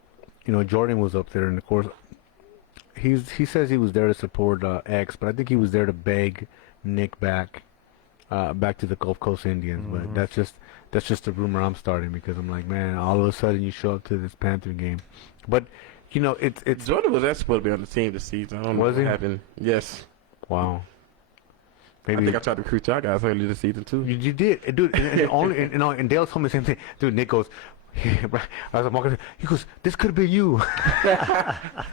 Jordan was up there, and of course, he says he was there to support X, but I think he was there to beg Nick back to the Gulf Coast Indians. But that's just a rumor I'm starting, because I'm like, man, all of a sudden you show up to this Panther game, but it's Jordan was supposed to be on the team this season. I don't know Was what he? happened. Yes. wow. I Maybe think I tried to recruit y'all guys earlier this season too. you did, dude. And Dale told me the same thing, dude. Nick goes. I was walking. He goes, "This could have been you."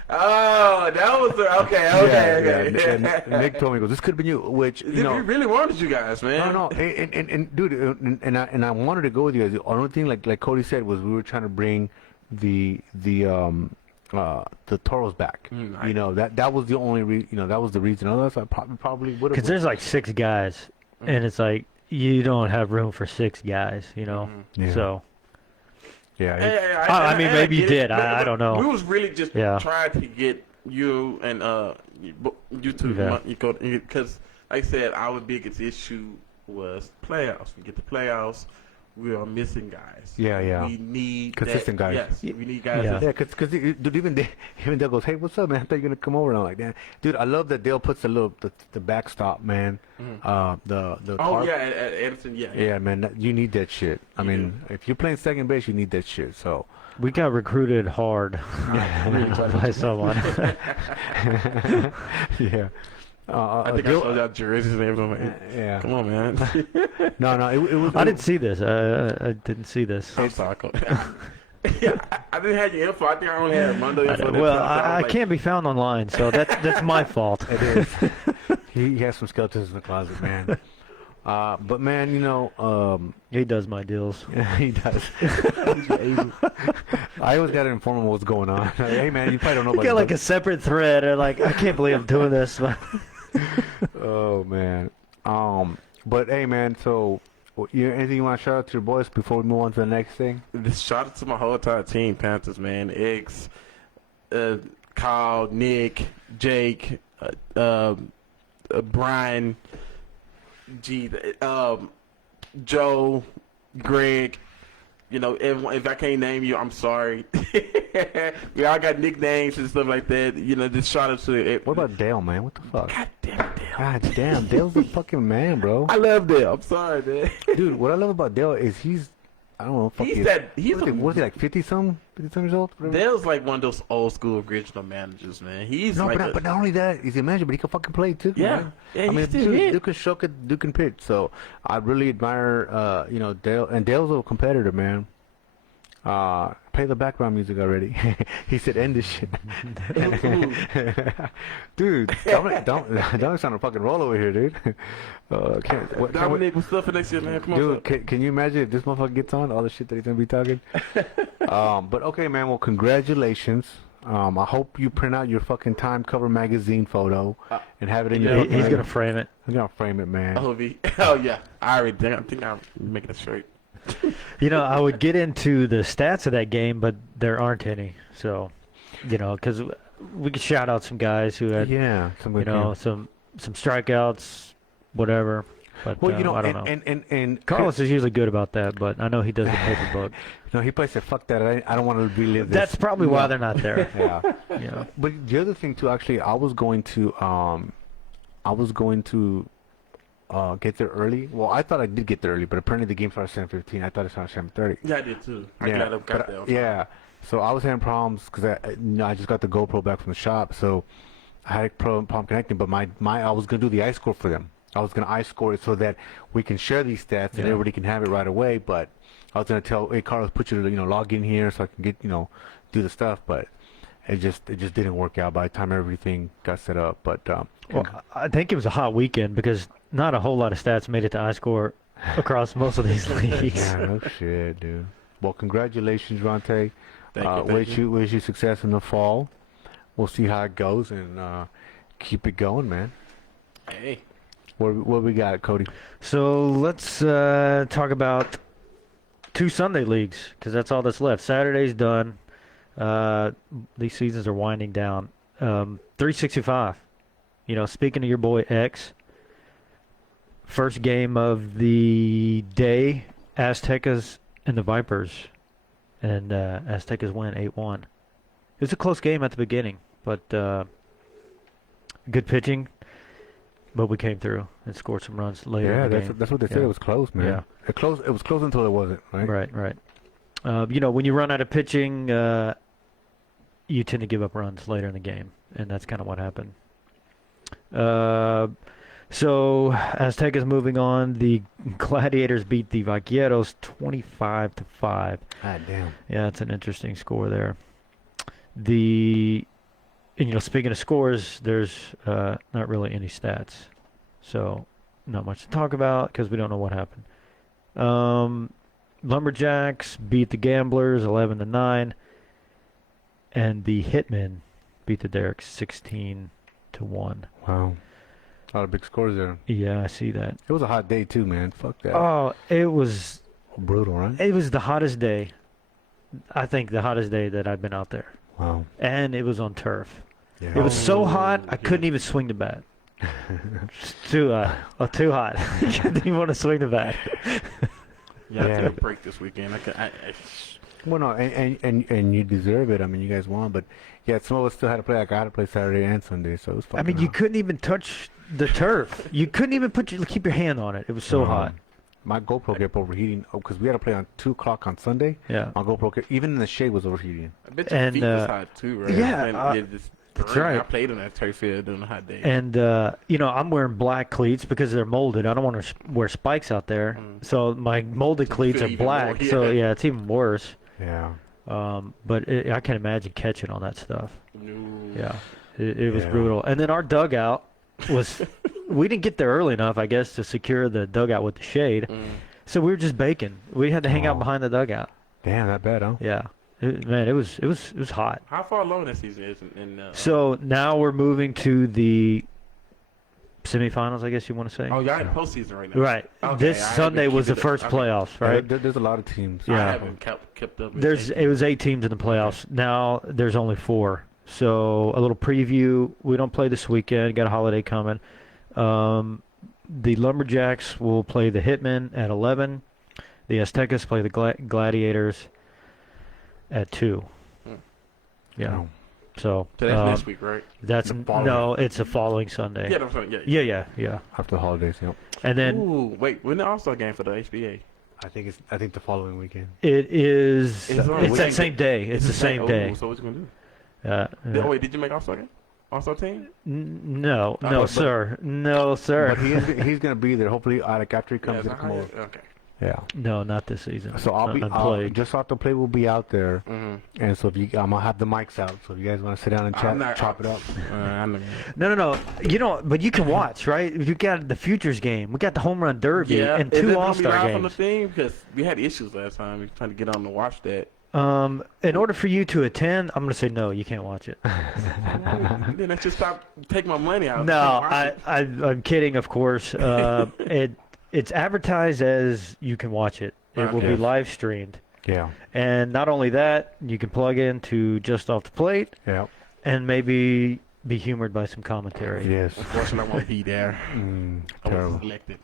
Oh, that was okay. Yeah. And Nick told me, he goes, "This could have been you," which We really wanted you guys, man. No, and dude, and I wanted to go with you guys. The only thing, like Cody said, was we were trying to bring the Toros back. That was the only that was the reason. Otherwise, I probably would have. Because there's like 6 guys, and it's like you don't have room for 6 guys, Yeah. So Yeah. I mean, maybe you get it, did. I don't know. We was really just Yeah. trying to get you and you two Yeah. because, like I said, our biggest issue was playoffs. We get the playoffs, we are missing guys. Yeah. We need Consistent guys. Yes, we need guys. Yeah. that- Yeah, because dude, even Dale goes, "Hey, what's up, man? I thought you were gonna come over." And I'm like, "Damn, dude, I love that Dale puts the backstop, man. The Oh tarp. yeah, at Anderson. Yeah. Yeah, man, you need that shit. I You mean, if you're playing second base, you need that shit. So, we got recruited hard by someone. yeah. I think I saw y'all jerseys and everything. Yeah. Come on, man. No, it was. I didn't see this. I didn't see this. I'm sorry. Yeah, I didn't have your info. I think I only had Armando info. Well, I can't be found online, so that's my fault. It is. He has some skeletons in the closet, man. But man, He does my deals. he does. I always got to inform him what's going on. Like, hey, man, you probably don't know You about got it, like but- a separate thread, or like, I can't believe I'm doing this. Oh man. But hey, man. So, anything you want to shout out to your boys before we move on to the next thing? This shout out to my whole entire team, Panthers, man. X, Kyle, Nick, Jake, Brian, Joe, Greg, You know, if I can't name you, I'm sorry. We all got nicknames and stuff like that. You know, just shout out to. What about Dale, man? What the fuck? God damn it, Dale. God damn, Dale's the fucking man, bro. I love Dale. I'm sorry, man. Dude, what I love about Dale is he's, I don't know, He's what is he, like 50-some years old? Whatever? Dale's like one of those old school original managers, man. He's No, like but not only that, he's a manager, but he can fucking play too. Yeah. Man. Yeah, I he mean, still hit. Duke can shook it, Duke can pitch. So I really admire, you know, Dale, and Dale's a competitor, man. Play the background music already. He said, "End this shit." Dude, Dominic's on a fucking roll over here, dude. Dominic, what's up for next year, man? Come on, Dude, can you imagine if this motherfucker gets on all the shit that he's gonna be talking? But okay, man. Well, congratulations. I hope you print out your fucking Time Cover magazine photo and have it in your. He's gonna frame it. He's gonna frame it, man. Oh yeah, I think I'm making a shirt. You know, I would get into the stats of that game, but there aren't any. So, you know, because we could shout out some guys who had, Yeah, you know, some strikeouts, whatever. But well, you know, I don't know. and Carlos is usually good about that, but I know he does the paper book. No, he probably said, "Fuck that! I don't want to relive this." That's probably why they're not there. Yeah. You know. But the other thing too, actually, I was going to get there early. Well, I thought I did get there early, but apparently the game started at 7:15. I thought it started at 7:30. Yeah, I did too. I Yeah, got but, there. yeah. So I was having problems because I just got the GoPro back from the shop, so I had a problem connecting. But I was gonna do the iScore for them. I was gonna iScore it so that we can share these stats and everybody can have it right away. But I was gonna tell, hey, Carlos, put you to log in here so I can get do the stuff. But it just didn't work out by the time everything got set up. But Well, I think it was a hot weekend because not a whole lot of stats made it to iScore across most of these leagues. yeah, no shit, dude. Well, congratulations, Ronte. Thank you. Wish you success in the fall. We'll see how it goes and keep it going, man. Hey. What we got, Cody? So let's talk about 2 Sunday leagues because that's all that's left. Saturday's done. These seasons are winding down. 365. You know, speaking of your boy X, first game of the day, Aztecas and the Vipers, and Aztecas win 8-1. It was a close game at the beginning, but good pitching. But we came through and scored some runs later. Yeah, in the game. that's what they said. It was close, man. Yeah. It was close until it wasn't, right? Right. You know, when you run out of pitching, you tend to give up runs later in the game, and that's kind of what happened. So Aztecas moving on. The Gladiators beat the Vaqueros 25-5. God damn. Yeah, it's an interesting score there. And, you know, speaking of scores, there's not really any stats, so not much to talk about because we don't know what happened. Lumberjacks beat the Gamblers 11-9, and the Hitmen beat the Derricks 16-1. Wow. A lot of big scores there. Yeah, I see that. It was a hot day too, man. Fuck that. Oh, it was Brutal, right? it was the hottest day. I think the hottest day that I've been out there, Wow. and it was on turf. Yeah. It was so hot I yeah. couldn't even swing the bat. Too hot. I didn't even want to swing the bat. Yeah, I Yeah. took a break this weekend. Well, no, and you deserve it. I mean, you guys won, but yeah, some of us still had to play. Like I had to play Saturday and Sunday, so it was fucking I mean, you hot. couldn't even touch the turf. You couldn't even keep your hand on it. It was so hot. My GoPro kept overheating because we had to play on 2 o'clock on Sunday. Yeah. My GoPro kept, even in the shade was overheating. I bet your And, feet was hot too, right? yeah, That's right. I played on that turf field on a hot day. And you know, I'm wearing black cleats because they're molded. I don't want to wear spikes out there, so my molded cleats feel are even black. more, So yeah. yeah, it's even worse. Yeah. But I can imagine catching on that stuff. No. Yeah, it was Yeah. brutal. And then our dugout was, we didn't get there early enough, I guess, to secure the dugout with the shade. So we were just baking. We had to hang out Oh. behind the dugout. Damn, that bad, huh? Yeah, man, it was hot. How far along this season is? So now we're moving to the semifinals, I guess you want to say. Oh, y'all in postseason right now. Right. Okay, This I haven't Sunday was the keeping first it- okay. playoffs, Yeah, right? there's a lot of teams. I Yeah. haven't kept up. With It was 8 teams in the playoffs. Now there's only 4. So a little preview. We don't play this weekend. Got a holiday coming. The Lumberjacks will play the Hitmen at 11. The Aztecas play the Gladiators at 2. Yeah. Oh. So So that's next week, right? that's no, it's the following Sunday. Yeah, that's right. Yeah. Yeah. After the holidays, yep. And then Ooh, wait, when the All-Star game for the HBA? I think the following weekend. it is. It's on It's that the same day. It's the same day. So what you gonna do? Uh, Oh wait, did you make All-Star game? All-Star team? No, Oh, no, but- sir. No, sir. But he's gonna be there. Hopefully, like after he comes, Yeah, he'll come over. okay. Yeah. No, not this season. So I'll be just off the play. Will be out there, and so if I'm gonna have the mics out. So if you guys want to sit down and chat, chop it up. No. You know, but you can watch, right? You got the Futures game. We got the Home Run Derby Yeah, and is it 2 gonna be All-Star live on the games. thing? Because we had issues last time. We were trying to get on to watch that. In order for you to attend, I'm gonna say no. You can't watch it. Then let's just stop taking my money out. No, Can't watch it. I'm kidding, of course. It's advertised as you can watch it. It will be Okay. live streamed. Yeah. And not only that, you can plug into Just Off the Plate Yeah. and maybe be humored by some commentary. Yes. Unfortunately, I won't be there. I Terrible. was selected.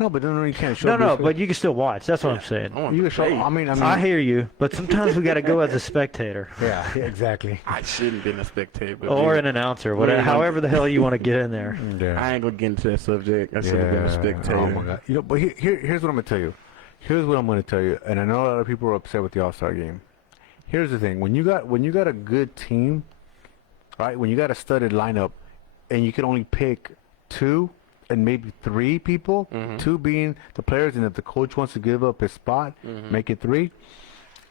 No, but no, you can't show. No, but you can still watch. That's what I'm saying. I want You to can show. play. I mean. I hear you, but sometimes we got to go as a spectator Yeah. Exactly. I shouldn't have been a spectator. But or yeah. an announcer, whatever, however the hell you want to get in there. Yeah. I ain't gonna get into that subject. I should have been a spectator. Oh my god. You know, but here's what I'm gonna tell you. Here's what I'm gonna tell you, and I know a lot of people are upset with the All-Star game. Here's the thing: when you got a good team, right? When you got a studded lineup, and you can only pick 2 and maybe 3 people, 2 being the players, and if the coach wants to give up his spot, make it 3.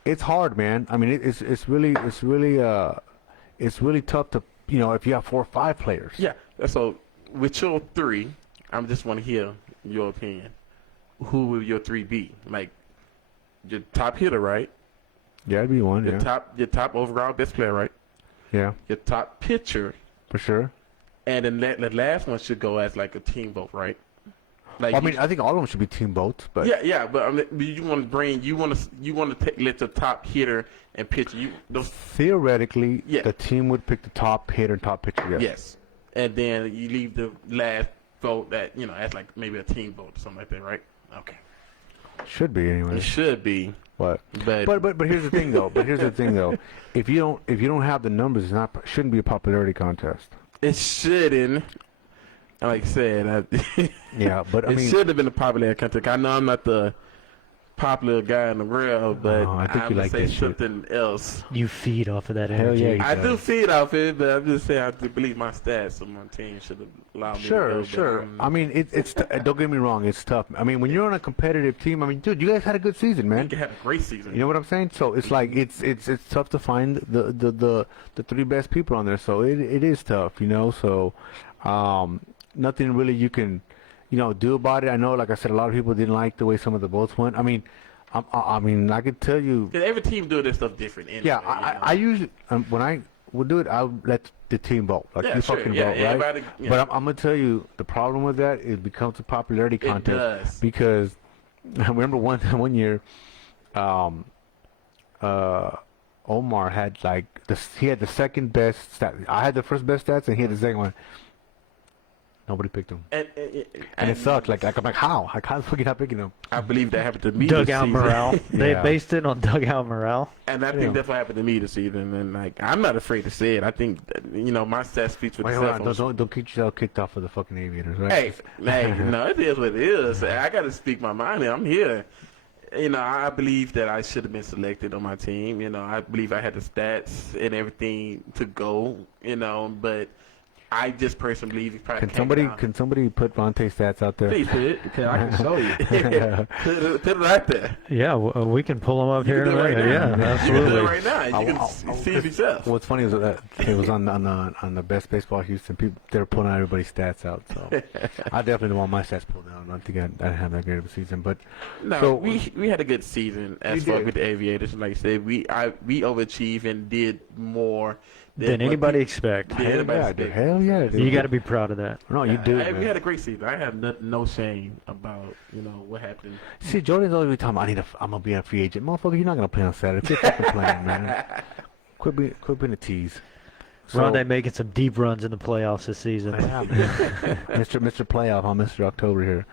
It's hard, man. I mean, it's really tough to, you know, if you have 4 or 5 players. Yeah. So with your 3, I just want to hear your opinion. Who will your 3 be? Like your top hitter, right? Yeah, it'd be one. Your Yeah, top overall best player, right? yeah, Your top pitcher, for sure. and then the last one should go as like a team vote, right? Like Well, I mean, I think all of them should be team votes, but yeah, but I mean, you want to let the top hitter and pitcher. theoretically, Yeah. the team would pick the top hitter and top pitcher. Yes. Yes, and then you leave the last vote that as like maybe a team vote or something like that, right? Okay, Should be anyway. it should be, But but here's the thing though. If you don't have the numbers, shouldn't be a popularity contest. it shouldn't. Like I said, Yeah, but I it mean, should have been a popular contest. I know I'm not the popular guy in the world, but I think I'm you gonna like say that shit. something else. You feed off of that Hell energy. yeah, you I do feed off it, but I'm just saying I do believe my stats, so my team should have allowed me to go. sure. But, I mean, it's don't get me wrong, it's tough. I mean, when you're on a competitive team, I mean, dude, you guys had a good season, man. you had a great season. You know what I'm saying? So it's like it's tough to find the 3 best people on there. So it is tough, you know. So nothing really you can, do about it. I know, like I said, a lot of people didn't like the way some of the votes went. I mean, I could tell you. Yeah, every team do this stuff different. Anyway, Yeah, I usually when I would do it, I would let the team vote. Like Yeah, you sure. fucking Yeah, vote, right? everybody- yeah. But I'm gonna tell you, the problem with that is it becomes a popularity contest. does. Because I remember one year, Omar had he had the second best stat. I had the first best stats, and he had the second one. Nobody picked him, and it sucked. Like I'm like, how? I can't fucking not picking him. I believe that happened to me. Dugout this season. morale. They Yeah. based it on dugout morale. And I think that's what happened to me this season. And like, I'm not afraid to say it. I think my stats speaks for Wait, hold itself. on. Don't get yourself kicked off for the fucking Aviators, right? Hey, no, it is what it is. I got to speak my mind. I'm here. I believe that I should have been selected on my team. I believe I had the stats and everything to go. But I just personally believe he probably Can somebody put Ronte stats out there? Please put it, because I can show you. put it right there. Yeah, we can pull them up You here. can do it right and now. there. Yeah, You can absolutely. do it right now. You can see it yourself. What's funny is that it was on the Best Baseball Houston. People they're pulling out everybody's stats out. So I definitely don't want my stats pulled out. I don't think I didn't have that great of a season, but No, so, we had a good season as We far did. with the Aviators. Like I said, we overachieved and did more Than what anybody we- expect. Yeah, anybody yeah, dude. expect. Hell yeah, dude. You got to be proud of that. No, you do. We man. had a great season. I have no shame about what happened. See, Jordan's always talking. I'm gonna be a free agent, motherfucker. You're not gonna play on Saturday. Quit fucking playing, man. Quit being a tease. Ronde making some deep runs in the playoffs this season. Yeah, man. Mr. Playoff, I'm Mr. October here.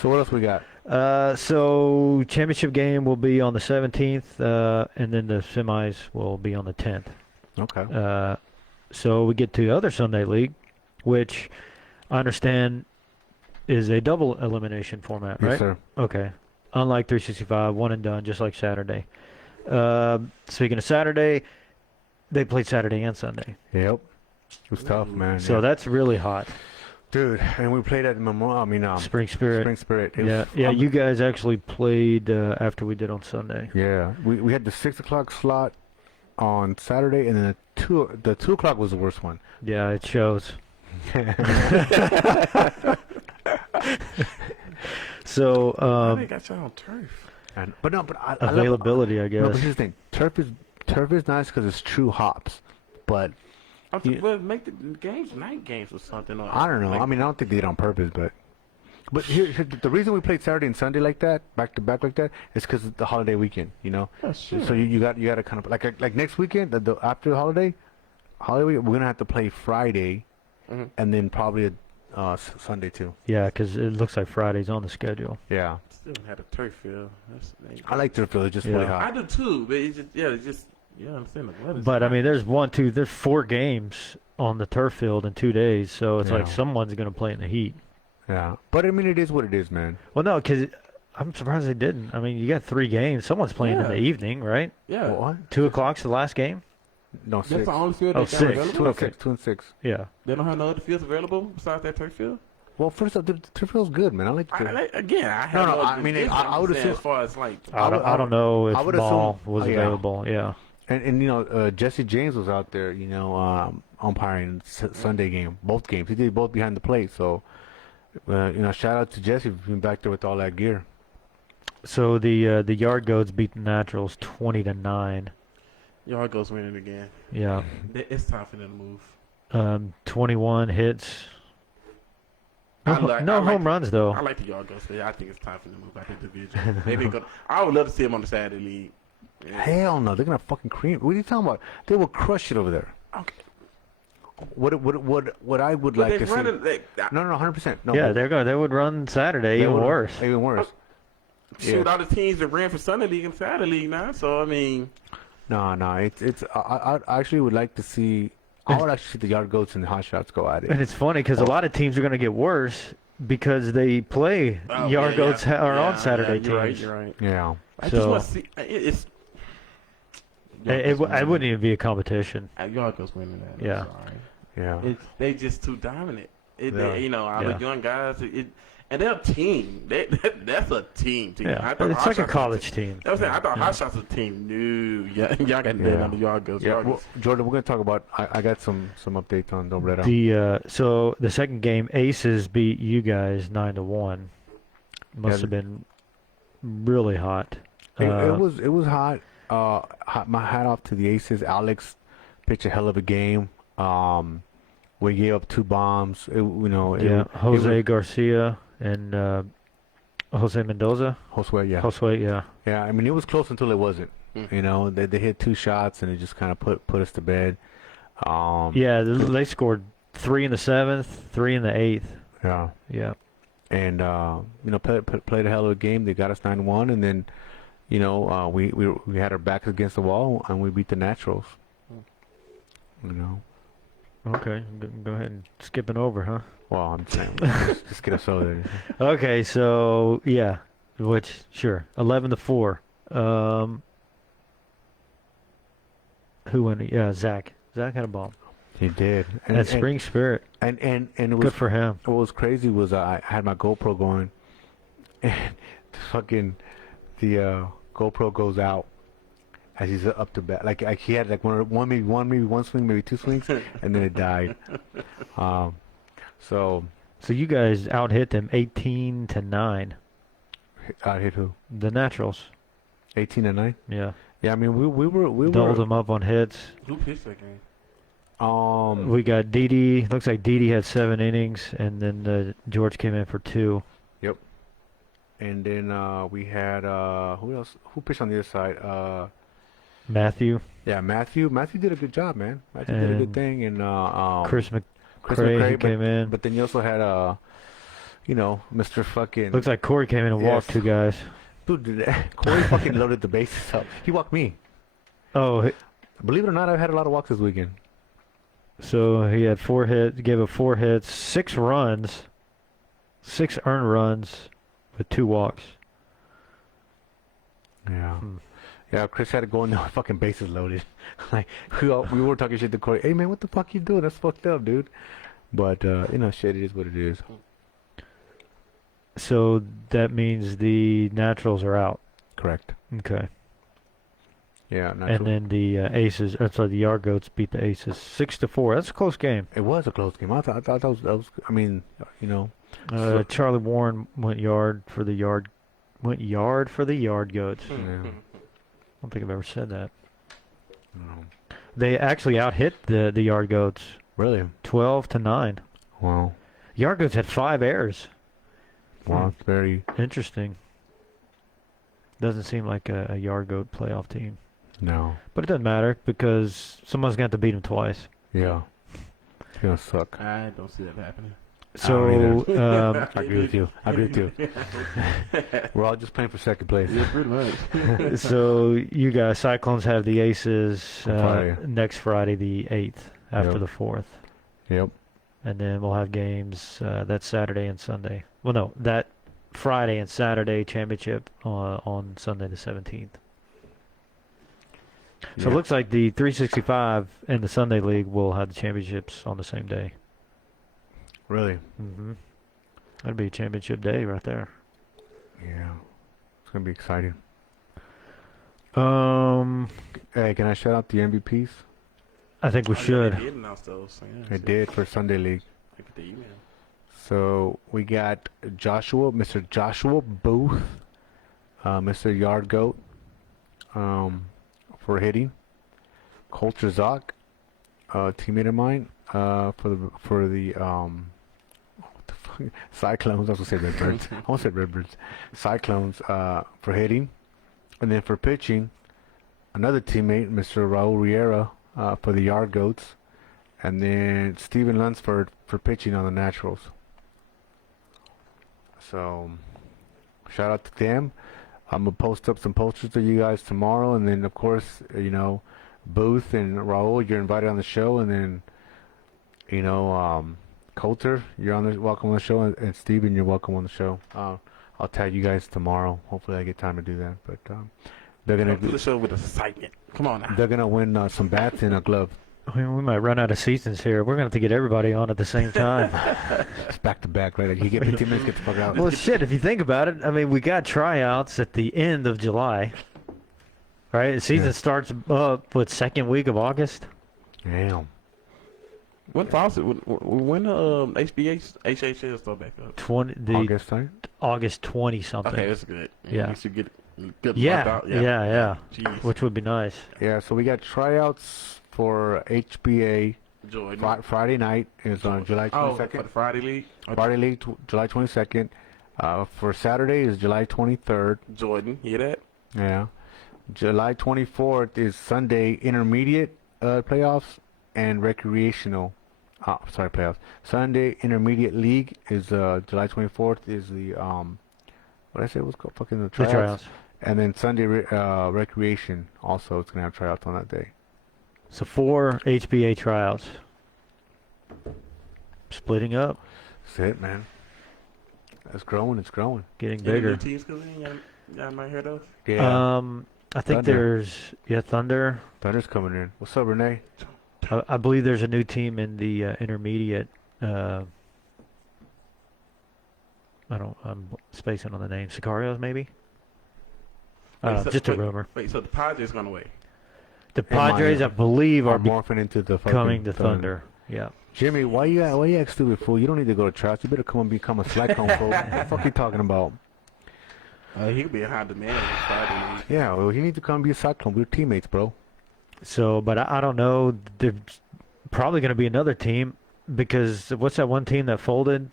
So what else we got? So championship game will be on the 17th, and then the semis will be on the 10th. Okay. So we get to other Sunday league, which I understand is a double elimination format, right? Yes, sir. Okay. Unlike 365, one and done, just like Saturday. Speaking of Saturday, they played Saturday and Sunday. Yep. It was tough, man. So that's really hot. Dude, and we played at Spring Spirit. Spring Spirit. It Yeah, was, yeah. You guys actually played after we did on Sunday. Yeah, we had the 6 o'clock slot on Saturday, and then the 2 o'clock was the worst one. Yeah, it shows. So Why they got y'all on turf? But I love, availability, I no, but guess. here's the thing: turf is nice because it's true hops, but Well, make the games night games or something. Or I don't know. I mean, I don't think they did it on purpose, but here, the reason we played Saturday and Sunday like that, back to back like that, is because it's the holiday weekend. You know. Yeah, sure. So you got to kind of like next weekend, after the holiday weekend, we're gonna have to play Friday, and then probably Sunday too. Yeah, because it looks like Friday's on the schedule. Yeah. Still had a turf field. I like turf field. It's just really Yeah. I hot. do too, but it's just you understand the weather. But I mean, there's there's 4 games on the turf field in 2 days, so it's like Yeah. someone's gonna play in the heat. Yeah. But I mean, it is what it is, man. Well, no, because I'm surprised they didn't. I mean, you got 3 games. Someone's playing in the Yeah. evening, right? yeah, What? 2 o'clock's the last game. No, that's 6. the only field Oh, they got 6. available. 2 and Okay. 6. 2 and 6. Yeah. They don't have no other fields available besides that turf field. Well, first off, the turf field's good, man. I like the turf. I have No, no. I mean, I would assume- as far as like I don't know if I would ball assume- was oh, yeah. available. Yeah. And you know, Jesse James was out there, you know, umpiring Sunday game, both games. He did both behind the plate. So, you know, shout out to Jesse for being back there with all that gear. So the Yard Goats beat the Naturals 20-9. y'all goes winning again. Yeah. It's time for them to move. 21 hits. I like- No I like- home runs though. I like the y'all goes. I think it's time for them to move out the division. Maybe go. I would love to see him on the Saturday league. Yeah. Hell no, they're gonna fucking cream. What are you talking about? They will crush it over there. Okay. What I would But like they to see. running. No, 100%. No, Yeah, they would run Saturday they even would- worse. Even worse. Shoot, Yeah. all the teams that ran for Sunday League and Saturday League now. So I mean, No. I actually would like to see. I would actually see the Yard Goats and the Hot Shots go at And it. it's funny because a lot of teams are going to get worse because they play Yard Goats are on Saturday You're right. teams. You're right. Yeah. I just So- want to see. It's. It wouldn't even be a competition. Y'all goes winning that. I'm Yeah. sorry. Yeah. They just too dominant. Yeah. They, you know, all Yeah. the young guys. And they're a team. That's a team. Yeah, I thought it's Hot like a Shots college team. I thought Hot Shots was a team. No, yeah, y'all got Yeah. on the yard goes. Yeah. Well, Jordan, we're gonna talk about. I got some updates on Dobreta. So the second game, Aces beat you guys 9-1. Must Yeah. have been really hot. It was hot. My hat off to the Aces. Alex pitched a hell of a game. We gave up 2 bombs. Jose Garcia and Jose Mendoza. Josue, yeah. Josue, yeah. Yeah, I mean, it was close until it wasn't. Mm. You know, they hit 2 shots and it just kind of put us to bed. Yeah, they scored 3 in the 7th, 3 in the 8th. Yeah. Yeah. And you know, played a hell of a game. They got us 9-1, and then, you know, we had our backs against the wall and we beat the Naturals. You know. Okay, go ahead and skipping over, huh? Well, I'm saying, just get us over there. Okay, so yeah, sure, 11-4. Who won? Yeah, Zach. Zach had a bomb. He did. And Spring Spirit. And it was Good for him. What was crazy was I had my GoPro going, and the GoPro goes out as he's up to bat. Like he had like one swing, maybe 2 swings, and then it died. So you guys out hit them 18-9. I hit who? The Naturals. 18-9. Yeah. Yeah, I mean we Doubled them up on hits. Who pitched that game? We got Didi. Looks like Didi had 7 innings, and then George came in for 2. Yep. And then we had who else? Who pitched on the other side? Matthew. Yeah, Matthew. Matthew did a good job, man. Matthew did a good And thing, and Chris Chris McCrae McCrae, came in. But then you also had you know, Mr. fucking. Looks like Corey came in and walked Yes. 2 guys. Dude, Corey fucking loaded the bases up. He walked me. Oh, Believe it or not, I've had a lot of walks this weekend. so he had 4 hits, gave up 4 hits, 6 runs, 6 earned runs with 2 walks. Yeah. Yeah, Chris had to go in there with fucking bases loaded. Like, we were talking shit to Corey. Hey, man, what the fuck you doing? That's fucked up, dude. But, you know, shit, it is what it is. So that means the Naturals are out. Correct. Okay. Yeah, And then the Aces, sorry, the Yard Goats beat the Aces 6-4. That's a close game. it was a close game. I thought that was, I mean, you know. Charlie Warren went yard for the Yard Goats. Yeah. I don't think I've ever said that. No. They actually out-hit the Yard Goats Really? 12-9. Wow. Yard Goats had 5 errors. Wow, it's very. Interesting. Doesn't seem like a Yard Goat playoff team. No. But it doesn't matter because someone's got to beat them twice. Yeah. It's gonna suck. I don't see that happening. So, I agree with you. We're all just playing for second place. Yeah, pretty much. so you guys, Cyclones have the Aces On Friday. next Friday, the 8th, after Yep. the 4th. Yep. And then we'll have games that Saturday and Sunday. Well, no, that Friday and Saturday championship on Sunday the 17th. So it Yeah. looks like the 365 and the Sunday League will have the championships on the same day. Really? Mm-hmm. That'd be a championship day right there. Yeah. It's gonna be exciting. Um, Hey, can I shout out the MVPs? I think we They should. did announce those. So yeah, I did for Sunday League. Look at the email. So we got Mr. Joshua Booth, Mr. Yard Goat, for hitting. Culture Zoc, teammate of mine, for the what the fuck? Cyclones. I was gonna say Redbirds. I almost said Redbirds. Cyclones, for hitting, and then for pitching, another teammate, Mr. Raul Riera, for the Yard Goats, and then Steven Lunsford for pitching on the Naturals. So, shout out to them. I'm gonna post up some posters to you guys tomorrow, and then of course, you know, Booth and Raul, you're invited on the show, and then, you know, Coulter, you're welcome on the show, and Steven, you're welcome on the show. I'll tag you guys tomorrow. Hopefully, I get time to do that. But they're gonna Do the show with excitement. Come on now. they're gonna win some bats and a glove. I mean, we might run out of seasons here. We're going to have to get everybody on at the same time. It's back to back, right? Like, you get 15 minutes, get the fuck out. Well, shit, if you think about it, I mean, we got tryouts at the end of July, right? The season Yeah. starts up, what, second week of August? Damn. When faucet? When HHL start back up? August, right? August 20 something. Okay, that's good. Yeah. You should get good. Yeah, yeah. Jeez. Which would be nice. Yeah, so we got tryouts for HBA Jordan. Friday night is on July Oh, 22nd. for the Friday league. Okay. Friday League, July 22nd. For Saturday is July 23rd. Jordan, hear that? Yeah. July 24th is Sunday intermediate playoffs and recreational. Playoffs. Sunday intermediate league is July 24th is the what did I say it was called? Fucking the The tryouts. tryouts. And then Sunday recreation also it's gonna have tryouts on that day. So 4 HBA tryouts. Splitting up, That's it, man. It's growing. It's growing. getting Any new bigger. teams coming in? Y'all might heard of? Yeah. I think Thunder. there's Thunder. Thunder's coming in. What's up, Renee? I believe there's a new team in the intermediate. I'm spacing on the name. Sicarios, maybe. Just a rumor. Wait, so the Padres gone away? The Padres, I believe, are morphing into the fucking becoming the Thunder. Yeah. Jimmy, why you act stupid, fool? You don't need to go to tryouts. You better come and become a Cyclone, fool. What the fuck you talking about? He could be a high demand in the Friday league. Yeah, well, you need to come be a Cyclone. We're teammates, bro. So, but I don't know. There's probably going to be another team because what's that one team that folded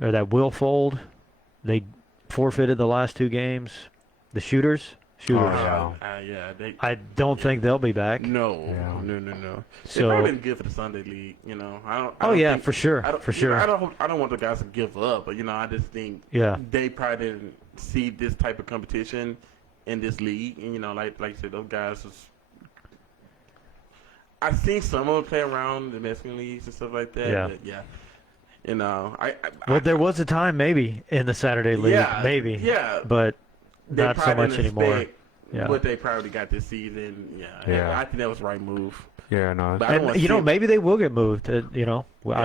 or that will fold? They forfeited the last 2 games. The Shooters. shooters. Yeah. I don't think they'll be back. No. Yeah. No. So, They've probably been good for the Sunday League. You know, I don't. oh yeah, think, for sure, for sure. I don't want the guys to give up, but I just think they probably didn't see this type of competition in this league, and like you said, those guys was. I've seen some of them play around the Mexican leagues and stuff like that. Yeah. But yeah. Well, there was a time maybe in the Saturday League, maybe. Yeah. But They not so probably much didn't anymore. expect Yeah. What they probably got this season. Yeah. I think that was the right move. Yeah, no. But I don't And wanna see maybe they will get moved. I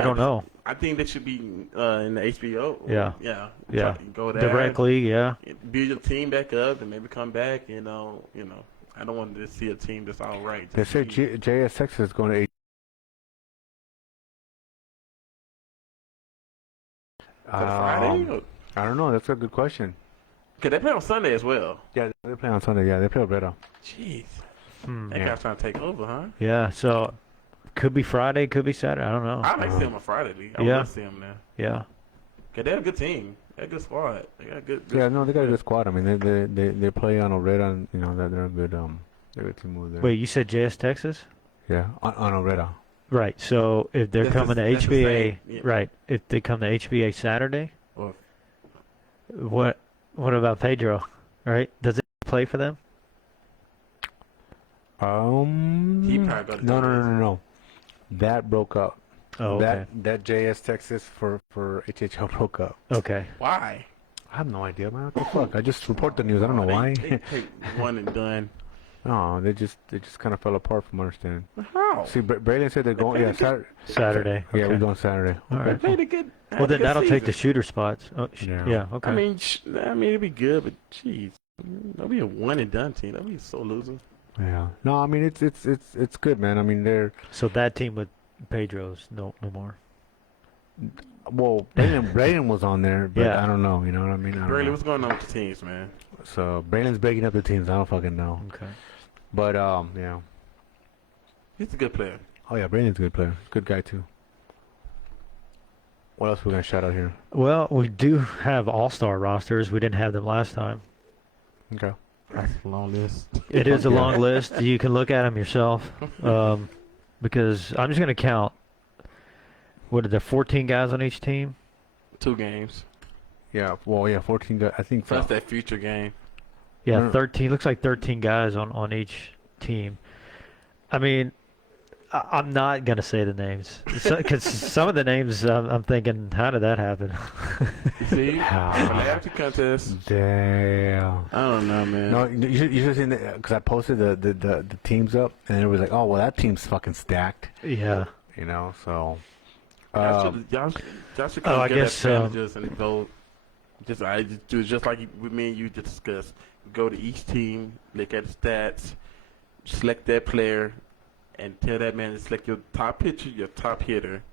don't know. I think they should be in the HBO. Yeah. Yeah. Go there. Directly, yeah. Build your team back up and maybe come back. I don't want to see a team that's all right. They said JS Texas is going to Friday? I don't know. That's a good question. Because they play on Sunday as well. Yeah, they play on Sunday. Yeah, they play Alberta. Jeez. Hmm. That guy's trying to take over, huh? Yeah, so could be Friday, could be Saturday. I don't know. I'd like to see him on Friday, Lee. I would love to see him there. Yeah. Because they're a good team. They're a good squad. They got good. Yeah, no, they got a good squad. I mean, they play on Alberta, and that they're a good team over there. Wait, you said JS Texas? Yeah, on Alberta. Right. So if they're That's coming the- to that's the HBA, same, yeah. right? If they come to HBA Saturday, Or- what about Pedro? Right? Does it play for them? He probably go to No. That broke up. Oh, okay. That JS Texas for HHL broke up. Okay. Why? I have no idea, man. What the fuck? I just report the news. I don't know why. They take one and done. No, they just kind of fell apart from my understanding. How? See, Braylon said they're going. Yeah, Saturday. Yeah, Okay. we're going Saturday. All They right. played a good. Well, then good that'll take the season. shooter spots. Oh, Yeah. yeah. Okay. I mean, it'd be good, but jeez, that'll be a one and done team. That'll be so loser. Yeah. No, I mean it's good, man. I mean they're so that team with Pedro's no more. well. Braylon was on there, but Yeah. I don't know. You know what I mean? I don't Really, know. what's going on with the teams, man? So Braylon's breaking up the teams. I don't fucking know. Okay. But yeah. He's a good player. Oh yeah, Braylon's a good player. Good guy too. What else we gonna shout out here? Well, we do have all-star rosters. We didn't have them last time. Okay. That's a long list. It is a Yeah. long list. You can look at them yourself. Because I'm just going to count. What are there, 14 guys on each team? 2 games. Yeah. Well, yeah. 14 guys. I think. Plus that future game. Yeah, No. 13. Looks like 13 guys on each team. I mean, I'm not going to say the names. Because some of the names, I'm thinking, how did that happen? You see? After contest. Damn. I don't know, man. No, you should seen because I posted the teams up, and it was like, oh well, that team's fucking stacked. Yeah. You know, so. Y'all should come I get guess, that managers and go. I just do just like with me and you just discussed. Go to each team, look at the stats, select that player, and tell that man to select your top pitcher, your top hitter,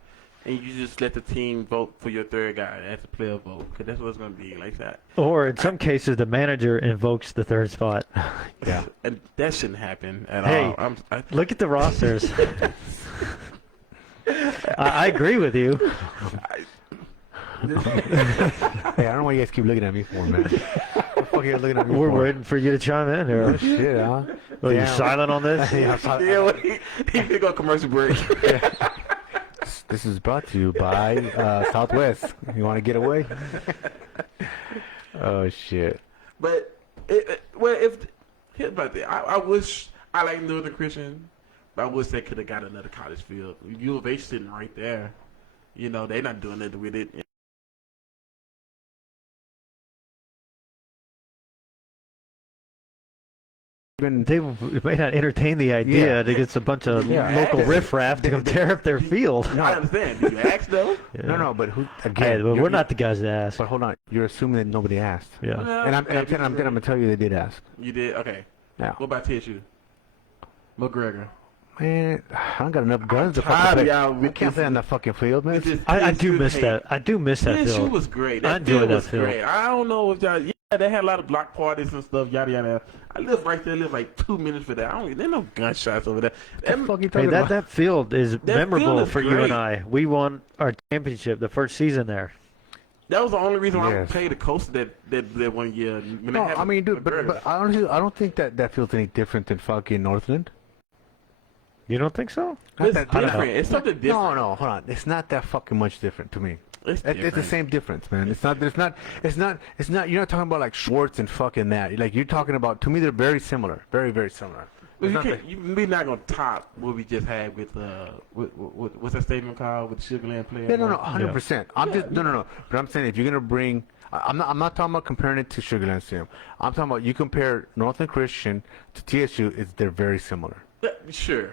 and you just let the team vote for your third guy as a player vote, because that's what it's going to be like that. Or in some cases, the manager invokes the third spot. Yeah. And that shouldn't happen at Hey, all. Look at the rosters. I agree with you. Hey, I don't know why you guys keep looking at me for, man. What the fuck are you looking at me We're for? waiting for you to chime in Oh, here. shit, huh? Well, you're Damn. silent on this? Yeah, yeah, well, he go commercial break. This is brought to you by Southwest. You want to get away? Oh shit. But here's about that. I wish I like Northern Christian, but I wish they could have got another college field. U of H sitting right there. You know, they're not doing nothing with it. They may not entertain the idea Yeah. to get a bunch of Yeah. local riffraff to come tear up their field. I understand. Did you ask though? Yeah. No, but who Hey, again? but you're- we're not the guys to ask. But hold on, you're assuming that nobody asked. Yeah. Well, And I'm gonna tell you they did ask. You did? Okay. Yeah. What about TSU? McGregor. Man, I don't got enough guns to tired fucking of play. y'all I with can't this- play on that fucking field, man. with this I do TSU miss hate. that. I do miss that TSU field. was great. I That enjoyed field that was field. great. I don't know if y'all. Yeah, they had a lot of block parties and stuff. Yada yada. I live right there. I live like 2 minutes for that. There's no gunshots over there. What the fuck you Hey, talking about? that field is memorable field is for you great. and I. We won our championship the first season there. That was the only reason why I Yes. played the coast that 1 year. When they No, had I mean, dude, McGregor. but honestly, I don't think that feels any different than fucking Northland. You don't think so? It's I don't know. different. It's something different. No, hold on. It's not that fucking much different to me. It's It's the different. same difference, man. It's not. You're not talking about like Schwartz and fucking that. Like you're talking about. To me, they're very similar. Very, very similar. Well, It's you not can't, we're not gonna top what we just had with what's that stadium called with the Sugarland player? Yeah, no, 100%. I'm just no. But I'm saying if you're gonna bring, I'm not talking about comparing it to Sugarland Stadium. I'm talking about you compare Northland Christian to TSU. They're very similar. Yeah, sure.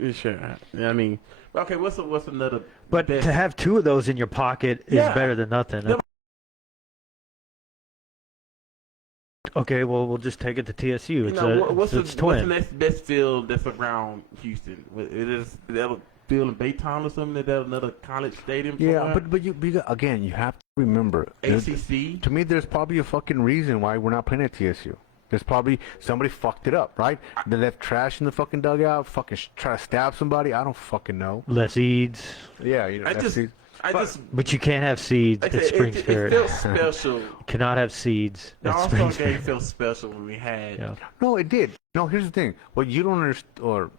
Yeah, sure. Yeah, I mean, okay. What's another? But best? to have two of those in your pocket is Yeah. better than nothing. Yeah. Okay, well, we'll just take it to TSU. It's what's the twin. next best field that's around Houston? It is that field in Htown or something? Is that another college stadium? Yeah, somewhere? but you again, you have to remember. ACC. To me, there's probably a fucking reason why we're not playing at TSU. There's probably somebody fucked it up, right? They left trash in the fucking dugout, fucking try to stab somebody. I don't fucking know. Less seeds. Yeah, I just But you can't have seeds like I at said, Spring it Spirit. felt special. Cannot have seeds The at All-Star Spring game Spirit. felt special when we had. Yeah. No, it did. No, here's the thing. What you don't understand, or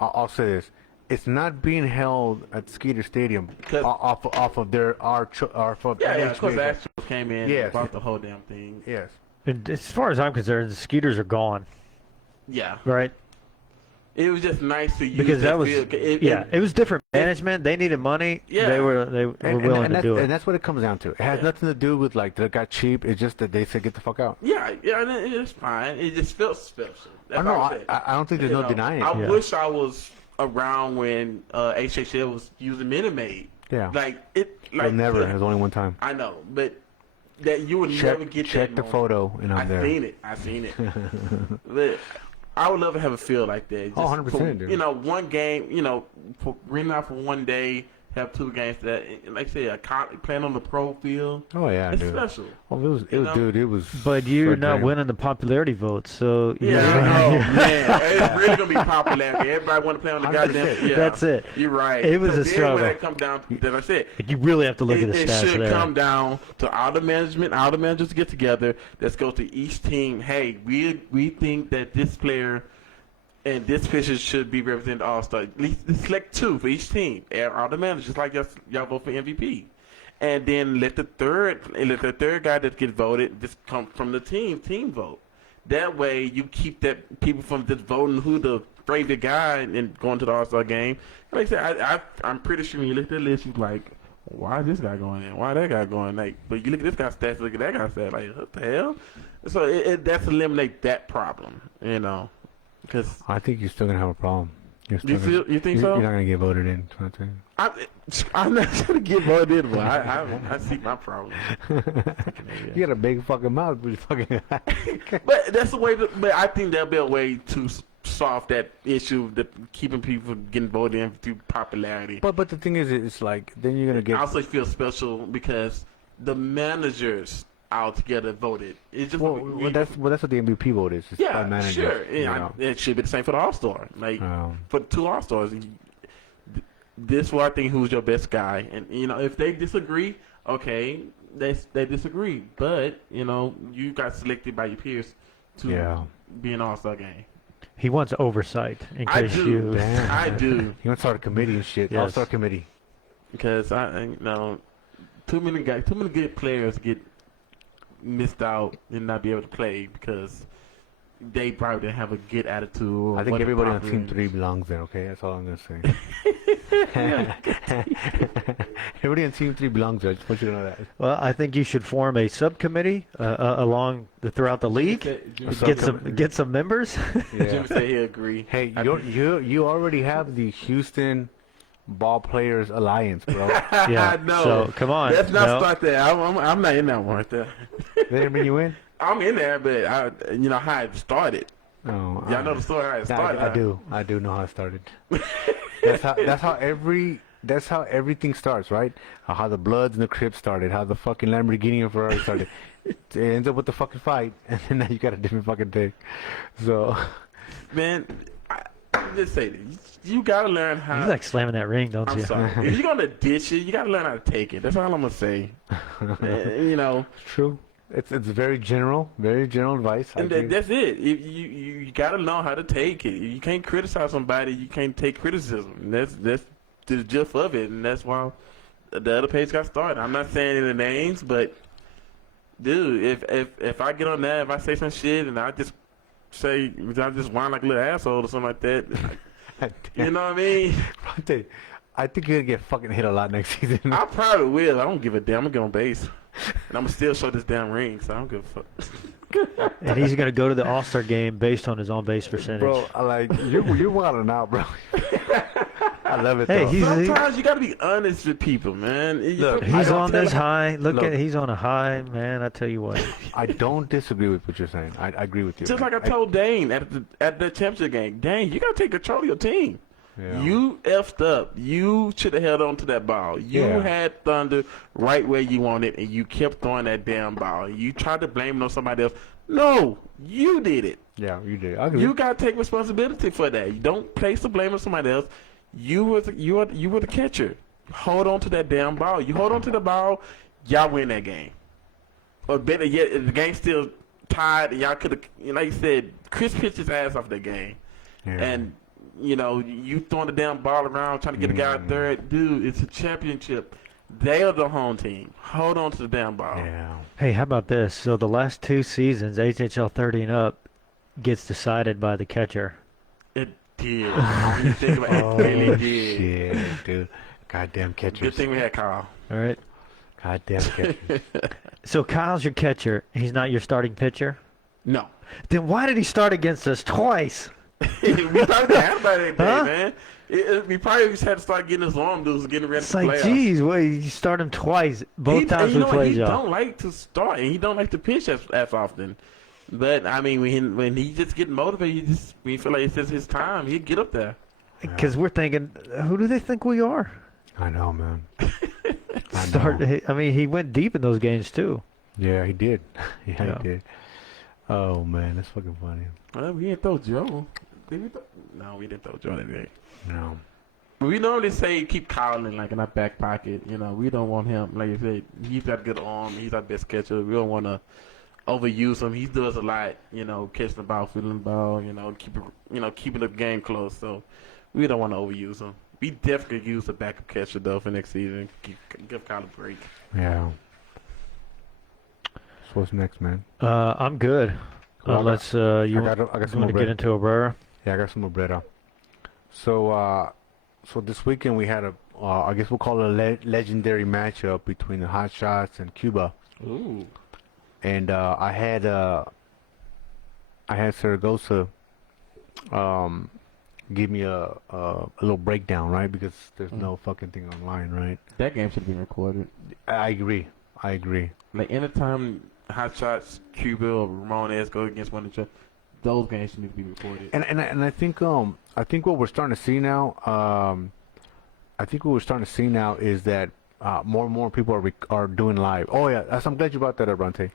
I'll say this: it's not being held at Skeeter Stadium 'Cause- off of Yeah, of course, the Astros came in Yes. and bought the whole damn thing. Yes. And as far as I'm concerned, the Skeeters are gone, Yeah, right? it was just nice to use Because that was field. it was different management. They needed money. Yeah. They were willing to do And it. that's what it comes down to. It has nothing to do with like they got cheap. It's just that they said get the fuck out. Yeah, and it's fine. It just felt special. That's I know. all I'm saying. I don't think there's You no know, denying it. I Yeah. wish I was around when HHL was using Minute Maid. Yeah. Like it. But Like never. There's only one time. I know, but that you would never get Check that the moment. photo, and I'm I there. seen it. But I would love to have a field like that. Just 100%, for, dude. You know, one game. You know, rent out for one day. Have two games. That, like I said, playing on the pro field. Oh yeah, It's dude. special. Oh, it was. But you're a not dream. winning the popularity vote, so Yeah, oh man, it's really gonna be popular. Everybody want to play on the 100%. goddamn. Yeah, That's it. You're right. It was So a then struggle. When it come down, as I said, you really have to look it, at the it stats should there. come down to all the managers get together. Let's go to each team. Hey, we think that this player and this pitcher should be represented All-Star. At least select two for each team. And all the managers, like y'all vote for MVP. And then let the third guy that gets voted just come from the team vote. That way you keep that people from just voting who the favorite guy and going to the All-Star game. Like I said, I'm pretty sure when you look at the list, you're like, why is this guy going in? Why that guy going? Like, but you look at this guy's stats, look at that guy's stats, like, what the hell? So that's eliminate that problem, you know. Because I think you're still gonna have a problem. you think so? You're not gonna get voted in. That's what I'm I'm not gonna get voted in, but I see my problem. You got a big fucking mouth, but you fucking. But that's the way. But I think there'll be a way to solve that issue, that keeping people from getting voted in through popularity. But the thing is, it's like then you're gonna get. I also feel special because the managers all together voted. It's just that's what the MVP vote is. It's by yeah, managers, sure. you Yeah, know. it should be the same for the All-Star. Like Oh. for the two All-Stars, this what I think who's your best guy, and you know if they disagree, okay, they disagree. But you know you got selected by your peers to be an All-Star game. He wants oversight in I case do. you. Damn. I do. You want to start a committee and shit? Yes. All-star committee. Because you know, too many good players get missed out and not be able to play because they probably didn't have a good attitude. Or I think wasn't everybody on popular. Team 3 belongs there, okay? That's all I'm going to say. Everybody on Team 3 belongs there. I just want you to know that. Well, I think you should form a subcommittee throughout the league. Get some members. Jim said he agree. Hey, you already have the Houston Ball Players Alliance, bro. Yeah. No. So come on. Let's not No. start there. I'm not in that one right there. They didn't bring you in? I'm in there, but you know how it started. Oh, Y'all know the story how it started. I do know how it started. that's how everything starts, right? How the Bloods and the Crips started, how the fucking Lamborghini and Ferrari started. It ends up with the fucking fight, and then now you got a different fucking thing. So, Man, just say this. You gotta learn how. You like slamming that ring, don't I'm you? sorry. If you're gonna dish it, you gotta learn how to take it. That's all I'm gonna say. You know. True. It's very general advice. And that's it. You gotta know how to take it. You can't criticize somebody. You can't take criticism. And that's the gist of it. And that's why the other page got started. I'm not saying any names, but dude, if I get on there, if I say some shit and I just whine like a little asshole or something like that, you know what I mean? Ronte, I think you're gonna get fucking hit a lot next season. I probably will. I don't give a damn. I'm gonna get on base. And I'm gonna still show this damn ring, so I don't give a fuck. And he's going to go to the All-Star game based on his on-base percentage. Bro, you're wilding out, bro. I love it. Hey, though. Sometimes you gotta be honest with people, man. Look, he's on this high. Look. He's on a high, man. I tell you what. I don't disagree with what you're saying. I agree with you. Just like I told Dane at the championship game, Dane, you gotta take control of your team. Yeah. You effed up. You should have held on to that ball. You had Thunder right where you wanted, and you kept throwing that damn ball. You tried to blame it on somebody else. No, you did it. Yeah, you did. I agree. You gotta take responsibility for that. You don't place the blame on somebody else. You were the catcher. Hold on to that damn ball. You hold on to the ball, y'all win that game. Or better yet, if the game's still tied, y'all could have, like you said, Chris pitched his ass off that game, and. You know, you throwing the damn ball around trying to get a guy out there. Dude, it's a championship. They are the home team. Hold on to the damn ball. Yeah. Hey, how about this? So the last 2 seasons, HHL 30 and up gets decided by the catcher. It did. When you think about it, it really did. Shit, dude. Goddamn catchers. Good thing we had Kyle. All right. Goddamn catchers. So Kyle's your catcher. He's not your starting pitcher? No. Then why did he start against us twice? We probably had about it, man. We probably just had to start getting his arm dudes getting ready It's for like, playoffs. geez, wait, you start him twice. Both times we played He y'all. don't like to start, and he don't like to pitch as often. But, I mean, when he just get motivated, when he feel like it's just his time, he'd get up there. Because we're thinking, who do they think we are? I know, man. I mean, he went deep in those games, too. Yeah, he did. Yeah. He did. Oh, man, that's fucking funny. Well, we didn't throw Joe. No, we didn't throw Joe that day. No. We normally say keep Kyle in our back pocket. You know, we don't want him. Like you said, he's got a good arm. He's our best catcher. We don't want to overuse him. He does a lot. You know, catching the ball, fielding the ball. You know, keeping the game close. So we don't want to overuse him. We definitely use a backup catcher though for next season. Give Kyle a break. Yeah. So what's next, man? I'm good. Unless you I got want some to more get into Aurora. Yeah, I got some more bread up. So this weekend we had I guess we'll call it a legendary matchup between the Hot Shots and Cuba. Ooh. And I had Saragossa give me a little breakdown, right? Because there's no fucking thing online, right? That game should be recorded. I agree. Like anytime Hot Shots, Cuba, or Ramones go against one another, those games need to be recorded. And I think what we're starting to see now, is that more and more people are doing live. Oh yeah, I'm glad you brought that up, Ronte.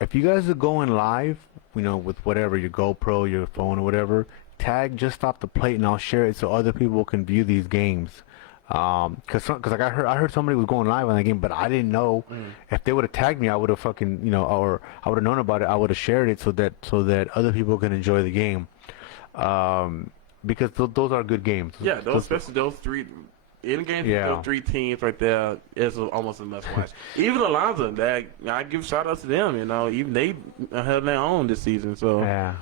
If you guys are going live, you know, with whatever, your GoPro, your phone, or whatever, tag Just Stop the Plate, and I'll share it so other people can view these games. Cause like I heard somebody was going live on that game, but I didn't know. If they would have tagged me, I would have fucking, you know, or I would have known about it. I would have shared it so that other people can enjoy the game. Because those are good games. Yeah, especially those three in games. Yeah. Those 3 teams right there is almost a must watch. Even Alonzo, I give shout outs to them. You know, even they held their own this season. So yeah.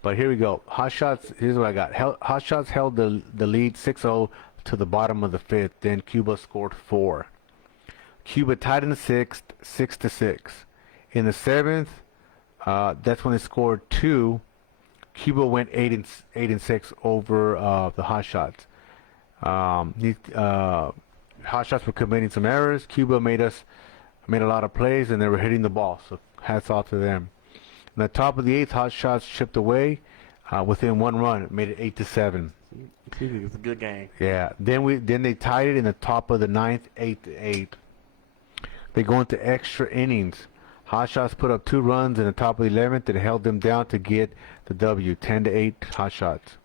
But here we go. Hot Shots. Here's what I got. Hot Shots held the lead 6-0 to the bottom of the 5th. Then Cuba scored 4. Cuba tied in the 6th, 6-6. In the 7th, that's when they scored 2. Cuba went 8-6 over the Hot Shots. Hot Shots were committing some errors. Cuba made a lot of plays, and they were hitting the ball. So hats off to them. In the top of the 8th, Hot Shots chipped away within 1 run. It made it 8-7. it's a good game. Yeah. Then they tied it in the top of the 9th, 8-8. They go into extra innings. Hot Shots put up 2 runs in the top of the 11th that held them down to get the W, 10-8 Hot Shots.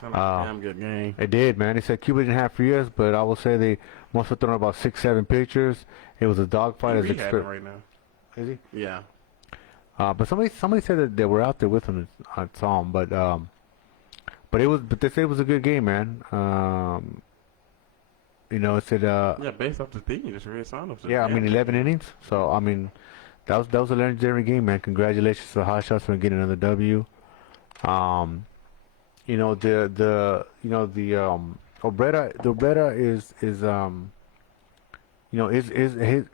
Damn good game. It did, man. They said Cuba didn't have free us, but I will say they must have thrown about 6-7 pictures. It was a dogfight. He's rehabbing right now. Is he? Yeah. But somebody said that they were out there with him. I saw him, but they said it was a good game, man. It said Yeah, based off the thing you just read, yeah, I mean 11 innings. So I mean, that was a legendary game, man. Congratulations to the Hot Shots for getting another W. Obrera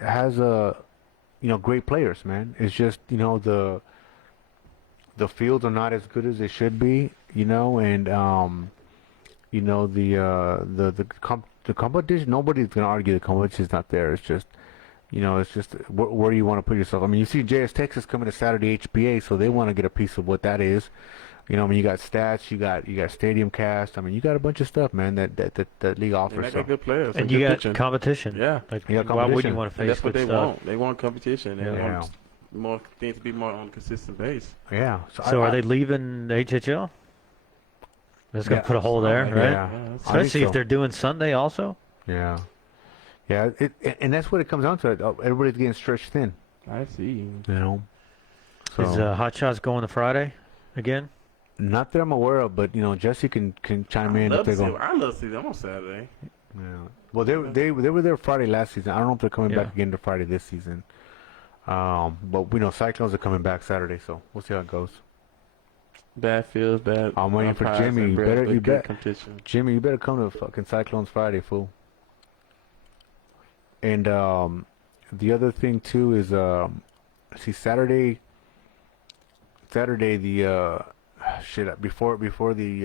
has great players, man. It's just the fields are not as good as they should be, and the competition. Nobody's gonna argue the competition's not there. It's just where you want to put yourself. I mean, you see JS Texas coming to Saturday HBA, so they want to get a piece of what that is. I mean, you got stats, you got Stadium Cast. I mean, you got a bunch of stuff, man. That league offers. And they got good players. And you got competition. Yeah. Why would you want to face? And that's what good they stuff? want. They want competition. They want more things to be more on a consistent base. Yeah. So are they leaving the HHL? That's gonna put a hole there, right? Yeah. Especially if they're doing Sunday also. Yeah. Yeah. And that's what it comes down to. Everybody's getting stretched thin. I see. So Is Hot Shots going to Friday again? Not that I'm aware of, but Jesse can chime in if they go. I love to see them on Saturday. Yeah. Well, they were there Friday last season. I don't know if they're coming back again to Friday this season. But we know Cyclones are coming back Saturday, so we'll see how it goes. Bad feels bad. I'm waiting for Jimmy. Jimmy, you better come to fucking Cyclones Friday, fool. And the other thing too is see Saturday the before the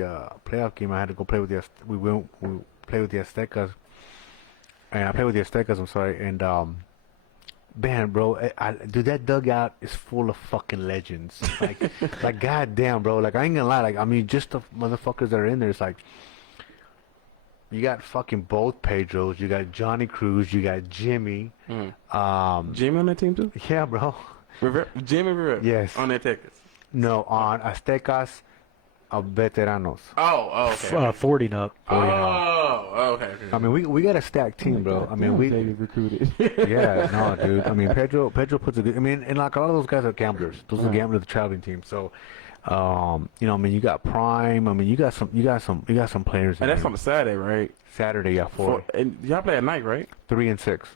playoff game I had to go play with we play with the Aztecas, and I played with the Aztecas. I'm sorry, and man, bro, dude, that dugout is full of fucking legends. Like goddamn, bro. Like I ain't gonna lie. Like I mean, just the motherfuckers that are in there. It's like you got fucking both Pedros. You got Johnny Cruz. You got Jimmy. Jimmy on that team too? Yeah, bro. Jimmy Rivera. Yes. On that Aztecas. No, on Aztecas Veteranos. Oh, okay. 40 and up. 40 okay. I mean, we got a stacked team, bro. I mean, we recruited. Yeah, no, dude. I mean, Pedro puts a good. I mean, and like a lot of those guys are gamblers. Those are gamblers of the traveling team. So, I mean, you got Prime. I mean, you got some players. And that's on the Saturday, right? Saturday, yeah, 4. And y'all play at night, right? 3 and 6.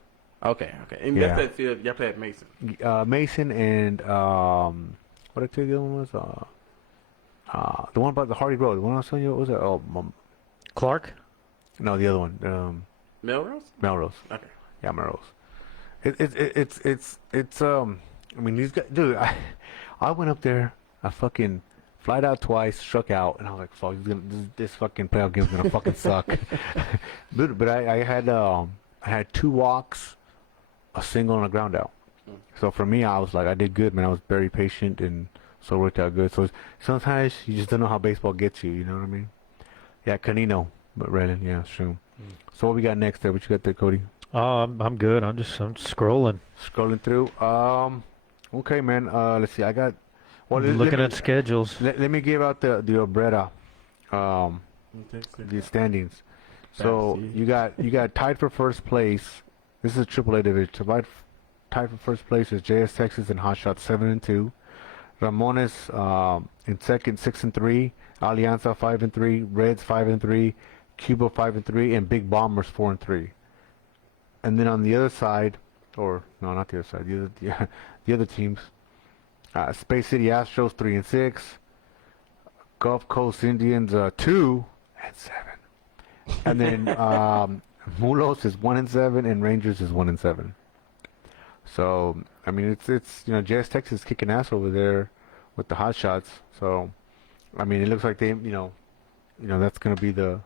Okay. And that's that field. Y'all play at Mason. Mason and what did I tell you the other one was? The one about the Hardy Road. The one I was telling you, what was that? Clark? No, the other one. Melrose. Melrose. Okay. Yeah, Melrose. It's I mean, these guys, dude. I went up there. I fucking flied out twice, struck out, and I was like, "Fuck, this fucking playoff game's gonna fucking suck." Dude, but I had 2 walks, a single, and a ground out. So for me, I was like, I did good, man. I was very patient, and so it worked out good. So sometimes you just don't know how baseball gets you. You know what I mean? Yeah, Canino, but Raylan, yeah, it's true. So what we got next there? What you got there, Cody? Oh, I'm good. I'm scrolling. Scrolling through. Okay, man. Let's see. I got. Well, looking at schedules. Let me give out the Obrera, the standings. So you got tied for first place. This is a AAA division. Tied for first place is JS Texas and Hot Shot 7-2. Ramones in second 6-3. Alianza 5-3. Reds 5-3. Cuba 5-3, and Big Bombers 4-3. And then on the other side, or no, not the other side, the other teams, Space City Astros 3-6, Gulf Coast Indians 2-7, and then Mulos is 1-7, and Rangers is 1-7. So I mean, it's JS Texas kicking ass over there with the Hot Shots. So I mean, it looks like they that's gonna be the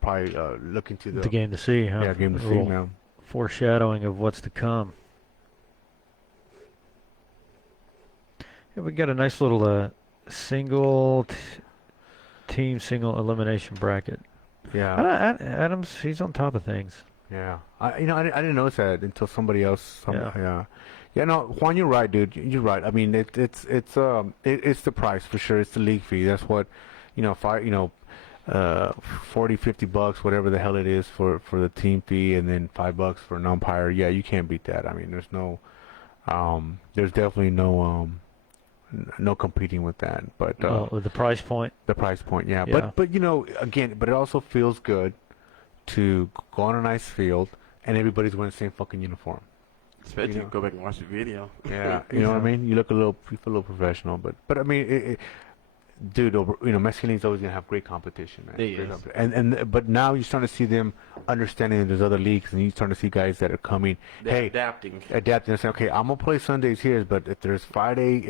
probably looking to the game to see, huh? Yeah, game to see, man. Foreshadowing of what's to come. Yeah, we got a nice little single single elimination bracket. Yeah. Adams, he's on top of things. Yeah. I didn't notice that until somebody else. Yeah. Yeah. No, Juan, you're right, dude. You're right. I mean, it's the price for sure. It's the league fee. That's what, $40-$50, whatever the hell it is for the team fee, and then $5 for an umpire. Yeah, you can't beat that. I mean, there's definitely no competing with that. But with the price point. the price point, yeah. Yeah. But again, but it also feels good to go on a nice field and everybody's wearing the same fucking uniform. Especially if you go back and watch the video. Yeah, you know what I mean. You feel a little professional, but I mean, dude, Mexican League's always gonna have great competition, man. It Great is. but now you're starting to see them understanding that there's other leagues, and you're starting to see guys that are coming. They're adapting. Adapting and saying, okay, I'm gonna play Sundays here, but if there's Friday,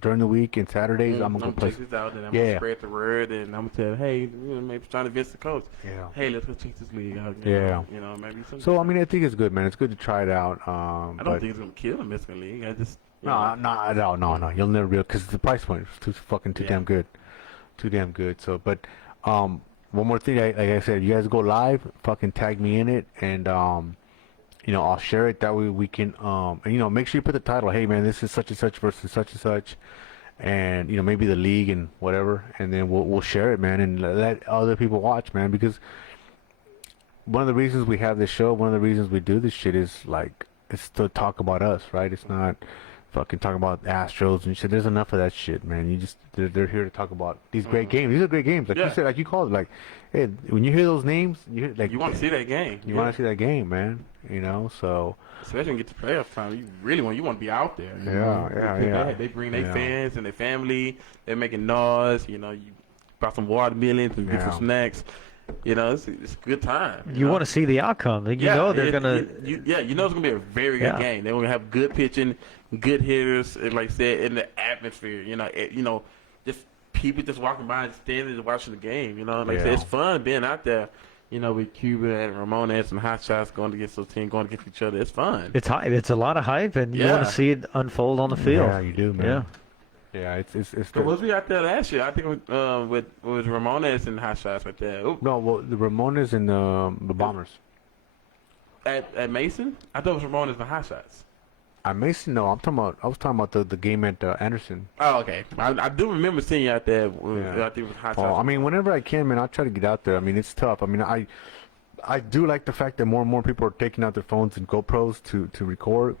during the week and Saturdays, I'm gonna go play. Check this out, and I'm Yeah. gonna spread the word, and I'm gonna tell, hey, maybe trying to visit the coach. Yeah. Hey, let's go check this league out. Yeah. Maybe some. So I mean, I think it's good, man. It's good to try it out. I don't think it's gonna kill the Mexican League. I just No. You'll never be, because the price point is too damn good. Too damn good. So, but one more thing, like I said, you guys go live, fucking tag me in it, and I'll share it. That way we can and make sure you put the title. Hey man, this is such and such versus such and such, and maybe the league and whatever, and then we'll share it, man, and let other people watch, man, because one of the reasons we have this show, one of the reasons we do this shit is like it's to talk about us, right? It's not fucking talk about Astros and shit. There's enough of that shit, man. They're here to talk about these great games. These are great games, like you said, like you called it. Like, hey, when you hear those names, you want to see that game. You want to see that game, man. So especially when you get to playoff time, you want to be out there. Yeah. They bring their fans and their family. They're making noise. You bought some watermelons and get some snacks. It's a good time. You want to see the outcome. They're gonna. It's gonna be a very good game. They're gonna have good pitching, good hitters, and like I said, in the atmosphere. Just people just walking by and standing and watching the game. Like I said, it's fun being out there. With Cuba and Ramones and Hot Shots going against those teams, going against each other. It's fun. It's hype. It's a lot of hype, and you want to see it unfold on the field. Yeah, you do, man. Yeah, it's So was we out there last year? I think with Ramones and Hot Shots right there. Ooh. No, well, the Ramones and the Bombers. At Mason? I thought it was Ramones and Hot Shots. At Mason, no. I was talking about the game at Anderson. Oh, okay. I do remember seeing you out there. I think it was Hot Shots. I mean, whenever I can, man, I'll try to get out there. I mean, it's tough. I mean, I do like the fact that more and more people are taking out their phones and GoPros to record.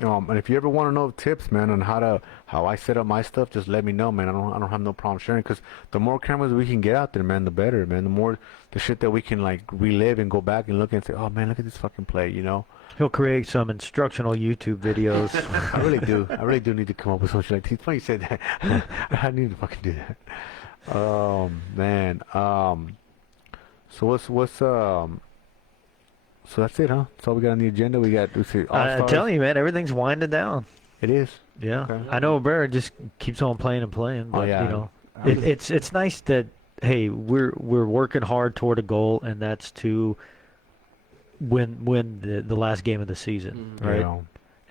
And if you ever want to know tips, man, on how I set up my stuff, just let me know, man. I don't have no problem sharing, because the more cameras we can get out there, man, the better, man. The more the shit that we can like relive and go back and look and say, oh man, look at this fucking play, He'll create some instructional YouTube videos. I really do need to come up with something like that. It's funny you said that. I need to fucking do that. Oh man. So So that's it, huh? That's all we got on the agenda. I'm telling you, man, everything's winding down. It is. Yeah. Okay. I know Barrett just keeps on playing and playing, but it's nice that we're working hard toward a goal, and that's to win the last game of the season, right? Yeah.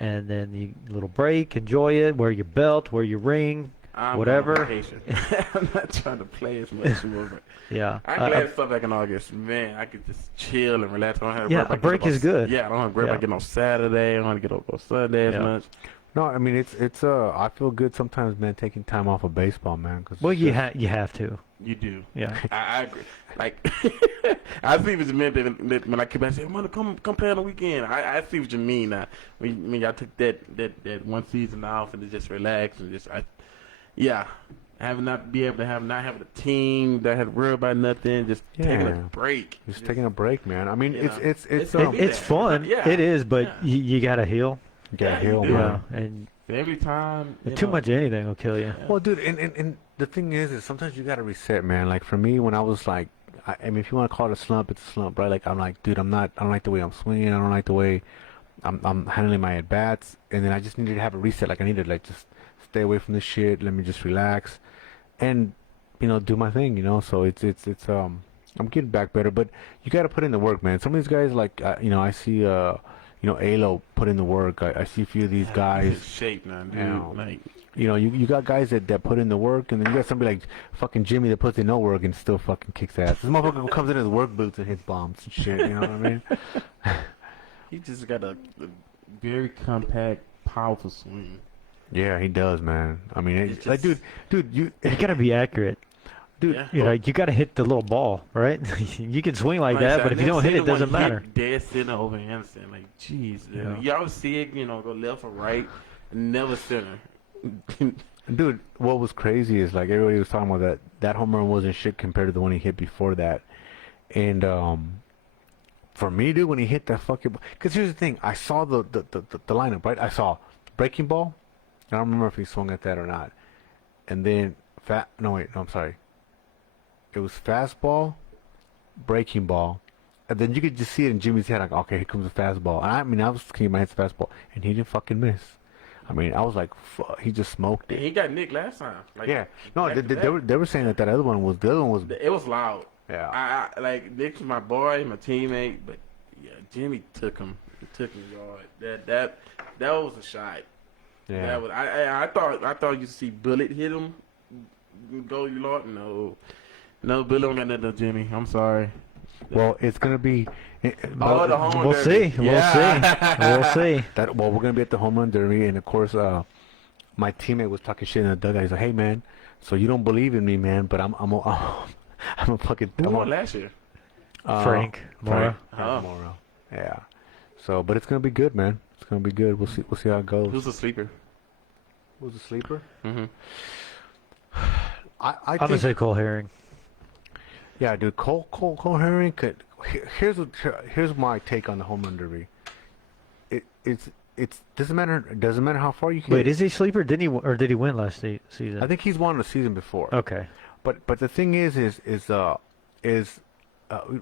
And then you little break, enjoy it, wear your belt, wear your ring, whatever. I'm not trying to play as much more. Yeah. I'm glad to start back in August. Man, I could just chill and relax. I don't have to a break is good. Yeah, I don't have to worry about getting on Saturday. I don't want to get up on Sunday as much. No, I mean it's I feel good sometimes, man, taking time off of baseball, man. You have to. You do. Yeah. I agree. Like I see what you meant that when I came back and said, "I'm gonna come play on the weekend." I see what you mean now. When y'all took that one season off and just relax and just not having a team that had to worry about nothing, just taking a break. Just taking a break, man. I mean, it's fun. Yeah. It is, but you gotta heal. You gotta heal, Yeah, man. and every time too much of anything will kill you. Well, dude, and the thing is sometimes you gotta reset, man. Like for me, when I was like, I mean, if you want to call it a slump, it's a slump, right? Like I'm like, dude, I don't like the way I'm swinging. I don't like the way I'm handling my at bats, and then I just needed to have a reset. Like I needed to like just stay away from this shit. Let me just relax, and do my thing. So it's I'm getting back better, but you got to put in the work, man. Some of these guys, like I see Alo put in the work. I see a few of these guys. His shape now, dude. Like you got guys that put in the work, and then you got somebody like fucking Jimmy that puts in no work and still fucking kicks ass. This motherfucker comes in his work boots and hits bombs and shit. You know what I mean? He just got a very compact, powerful swing. Yeah, he does, man. I mean, like, dude, You gotta be accurate. dude. Yeah. You know, you got to hit the little ball, right? You can swing like that, but if you don't hit it, it doesn't matter. Dead center over Anderson. Like, jeez. Yeah. You always see it, go left or right, never center. Dude, what was crazy is like everybody was talking about that home run wasn't shit compared to the one he hit before that, and for me, dude, when he hit that fucking, because here's the thing, I saw the lineup, right? I saw breaking ball. I don't remember if he swung at that or not, and then I'm sorry. It was fastball, breaking ball, and then you could just see it in Jimmy's head, like, okay, here comes a fastball. And I was keeping my head fastball, and he didn't fucking miss. I mean, I was like, fuck, he just smoked it. And he got nicked last time. Like, yeah, no, they were saying that other one was It was loud. Yeah. I like Nick's my boy, my teammate, but yeah, Jimmy took him. He took him yard. That was a shot. Yeah. That was, I thought you'd see Bullet hit him. Go you Lord. No, Bullet don't got nothing to Jimmy. I'm sorry. Well, it's gonna be. The home run We'll derby. see. Yeah. We'll see. We're gonna be at the home run derby, and of course, my teammate was talking shit in the dugout. He's like, "Hey, man, so you don't believe in me, man? But I'm a fucking." Who won last year? Frank Mora. Mora. Yeah. So, but it's gonna be good, man. It's gonna be good. We'll see how it goes. Who's the sleeper? Who's the sleeper? Mm-hmm. I'm gonna say Cole Herring. Yeah, dude. Cole Herring could. Here's my take on the home run derby. It doesn't matter how far you can. Wait, is he sleeper? Did he win last season? I think he's won the season before. Okay. But the thing is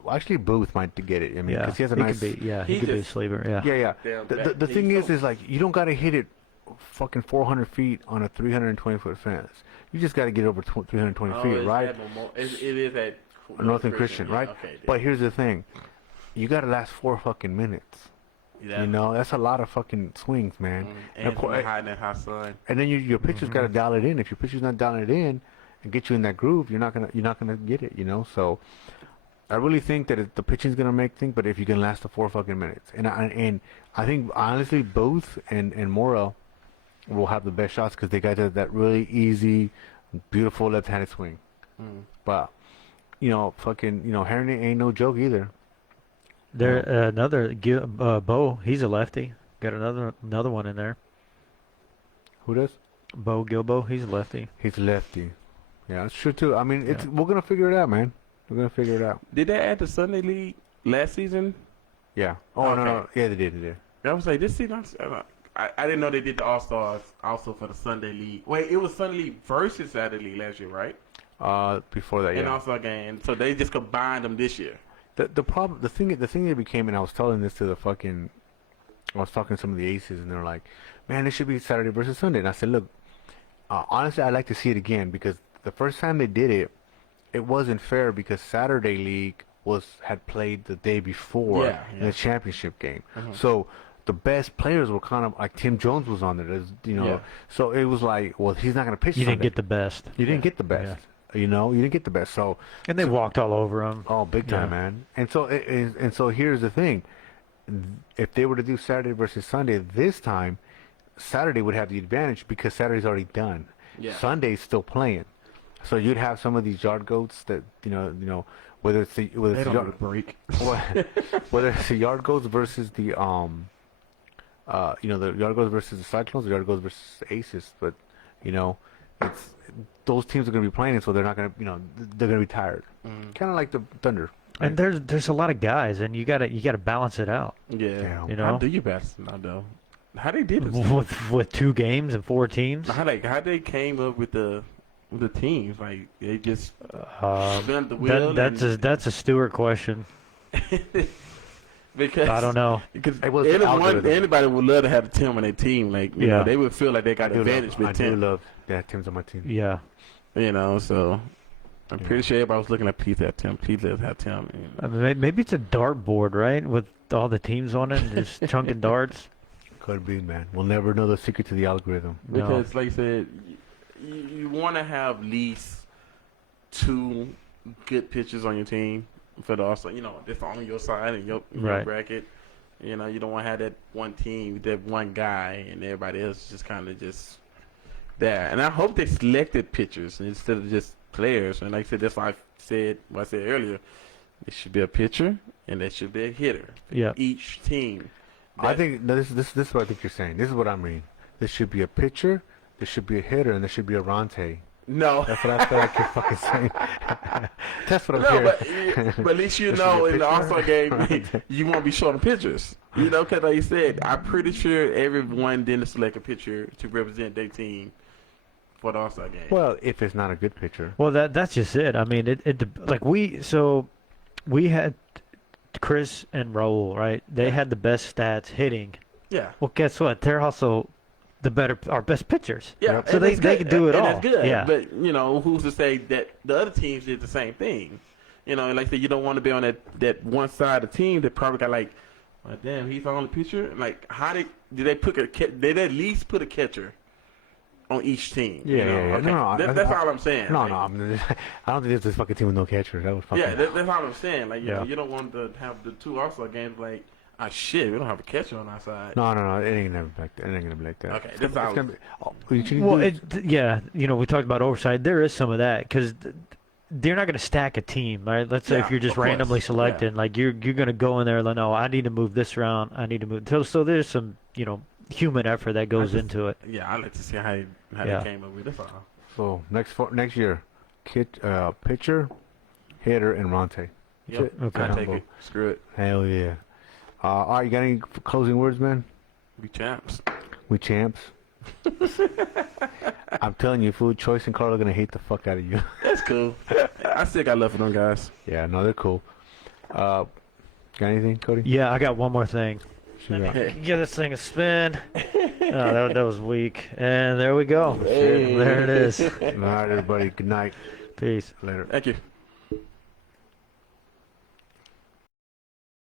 actually Booth might get it. I mean, because he has a nice. He could be a sleeper. Yeah. Yeah. Damn, The thing is like you don't got to hit it fucking 400 feet on a 320-foot fence. You just got to get over 320 feet, right? It is at Northern Christian, right? Okay, but here's the thing, you got to last 4 fucking minutes. Yeah. You know, that's a lot of fucking swings, man. And of course, high in that hot sun. And then your pitcher's got to dial it in. If your pitcher's not dialing it in and get you in that groove, you're not gonna get it. You know, so I really think that the pitching's gonna make things. But if you can last the 4 fucking minutes, and I think honestly, Booth and Mora will have the best shots because they got that really easy, beautiful left-handed swing. But Herring ain't no joke either. There another Bo. He's a lefty. Got another one in there. Who does? Bo Gilbo. He's a lefty. He's lefty. Yeah, that's true too. I mean, we're gonna figure it out, man. We're gonna figure it out. Did they add the Sunday League last season? Yeah. Oh Okay. no. Yeah, they did. I was like, this season. I didn't know they did the All Stars also for the Sunday League. Wait, it was Sunday League versus Saturday League last year, right? Before that, yeah. And also again, so they just combined them this year. The problem, the thing that became, and I was telling this to I was talking to some of the aces, and they were like, "Man, it should be Saturday versus Sunday." And I said, "Look, honestly, I'd like to see it again because the first time they did it, it wasn't fair because Saturday League had played the day before in the championship game, so." The best players were kind of like Tim Jones was on there, So it was like, well, he's not going to pitch. You didn't get the best. You didn't get the best. You didn't get the best. So and they walked all over him. Oh, big time, man. And so here's the thing: if they were to do Saturday versus Sunday this time, Saturday would have the advantage because Saturday's already done. Yeah. Sunday's still playing, so you'd have some of these yard goats that whether it's the break. whether it's the yard goats versus the the yard goats versus the Cyclones, the yard goats versus the Aces, but it's those teams are going to be playing, so they're not going to, they're going to be tired. Kind of like the Thunder. Right? And there's a lot of guys, and you gotta balance it out. Yeah. You know? How do you best now, though? How they did this? with 2 games and 4 teams. How they came up with the teams? Like they just spent the wheel. That's a Stewart question. Because I don't know. Because anybody would love to have Tim on their team. Like you know, they would feel like they got advantage with Tim. I do love Tim's on my team. Yeah. So I'm pretty sure everybody was looking at please have Tim. Please have Tim. I mean, maybe it's a dartboard, right? With all the teams on it, and just chunking darts. Could be, man. We'll never know the secret to the algorithm. Because, like I said, you want to have at least 2 good pitchers on your team. For the also, that's on your side and your bracket. You don't want to have that one team, that one guy, and everybody else just kind of just there. And I hope they selected pitchers instead of just players. And like I said, that's why I said what I said earlier. There should be a pitcher and there should be a hitter. Yeah. Each team. I think this is what I think you're saying. This is what I mean. There should be a pitcher, there should be a hitter, and there should be a Ronte. No. That's what I feel like you're fucking saying. That's what I'm hearing. But at least you know in the All-Star game, you won't be short of pitchers. You know, because like you said, I'm pretty sure everyone didn't select a pitcher to represent their team for the All-Star game. Well, if it's not a good pitcher. Well, that's just it. I mean, we had Chris and Raul, right? They had the best stats hitting. Yeah. Well, guess what? They're also our best pitchers. Yeah, so they can do it all. That's good. Yeah. But you know, who's to say that the other teams did the same thing? You know, like I said, you don't want to be on that one side of the team that probably got like, well, damn, he's the only pitcher. Like, how did they put Did they at least put a catcher on each team? Yeah, you know? yeah. Okay. No, that's all I'm saying. No, like, no. I don't think there's this fucking team with no catcher. That was fucking. Yeah, that's all I'm saying. Like, you Yeah. know, you don't want to have the two All-Star games like, ah, shit, we don't have a catcher on our side. No. It ain't gonna be like that. It ain't gonna be like that. Okay, that's It's all. gonna be, what you Well, do- yeah, you know, we talked about oversight. There is some of that because they're not going to stack a team, right? Let's say Yeah, if you're just of course. randomly Yeah. selecting, like you're going to go in there like, no, I need to move this around. I need to move. So there's some, you know, human effort that goes into it. Yeah, I'd like to see how Yeah. they came up with it. That's all. So next year, pitcher, hitter, and Ronte. Yep. it. Okay. I take it. Screw it. Hell yeah. All right, you got any closing words, man? We champs. We champs. I'm telling you, food choice and Carl are gonna hate the fuck out of you. That's cool. I still got love for them guys. Yeah, no, they're cool. Got anything, Cody? Yeah, I got one more thing. Shoot out. Give this thing a spin. Oh, that was weak. And there we go. Hey. There it is. All right, everybody. Good night. Peace. Later. Thank you.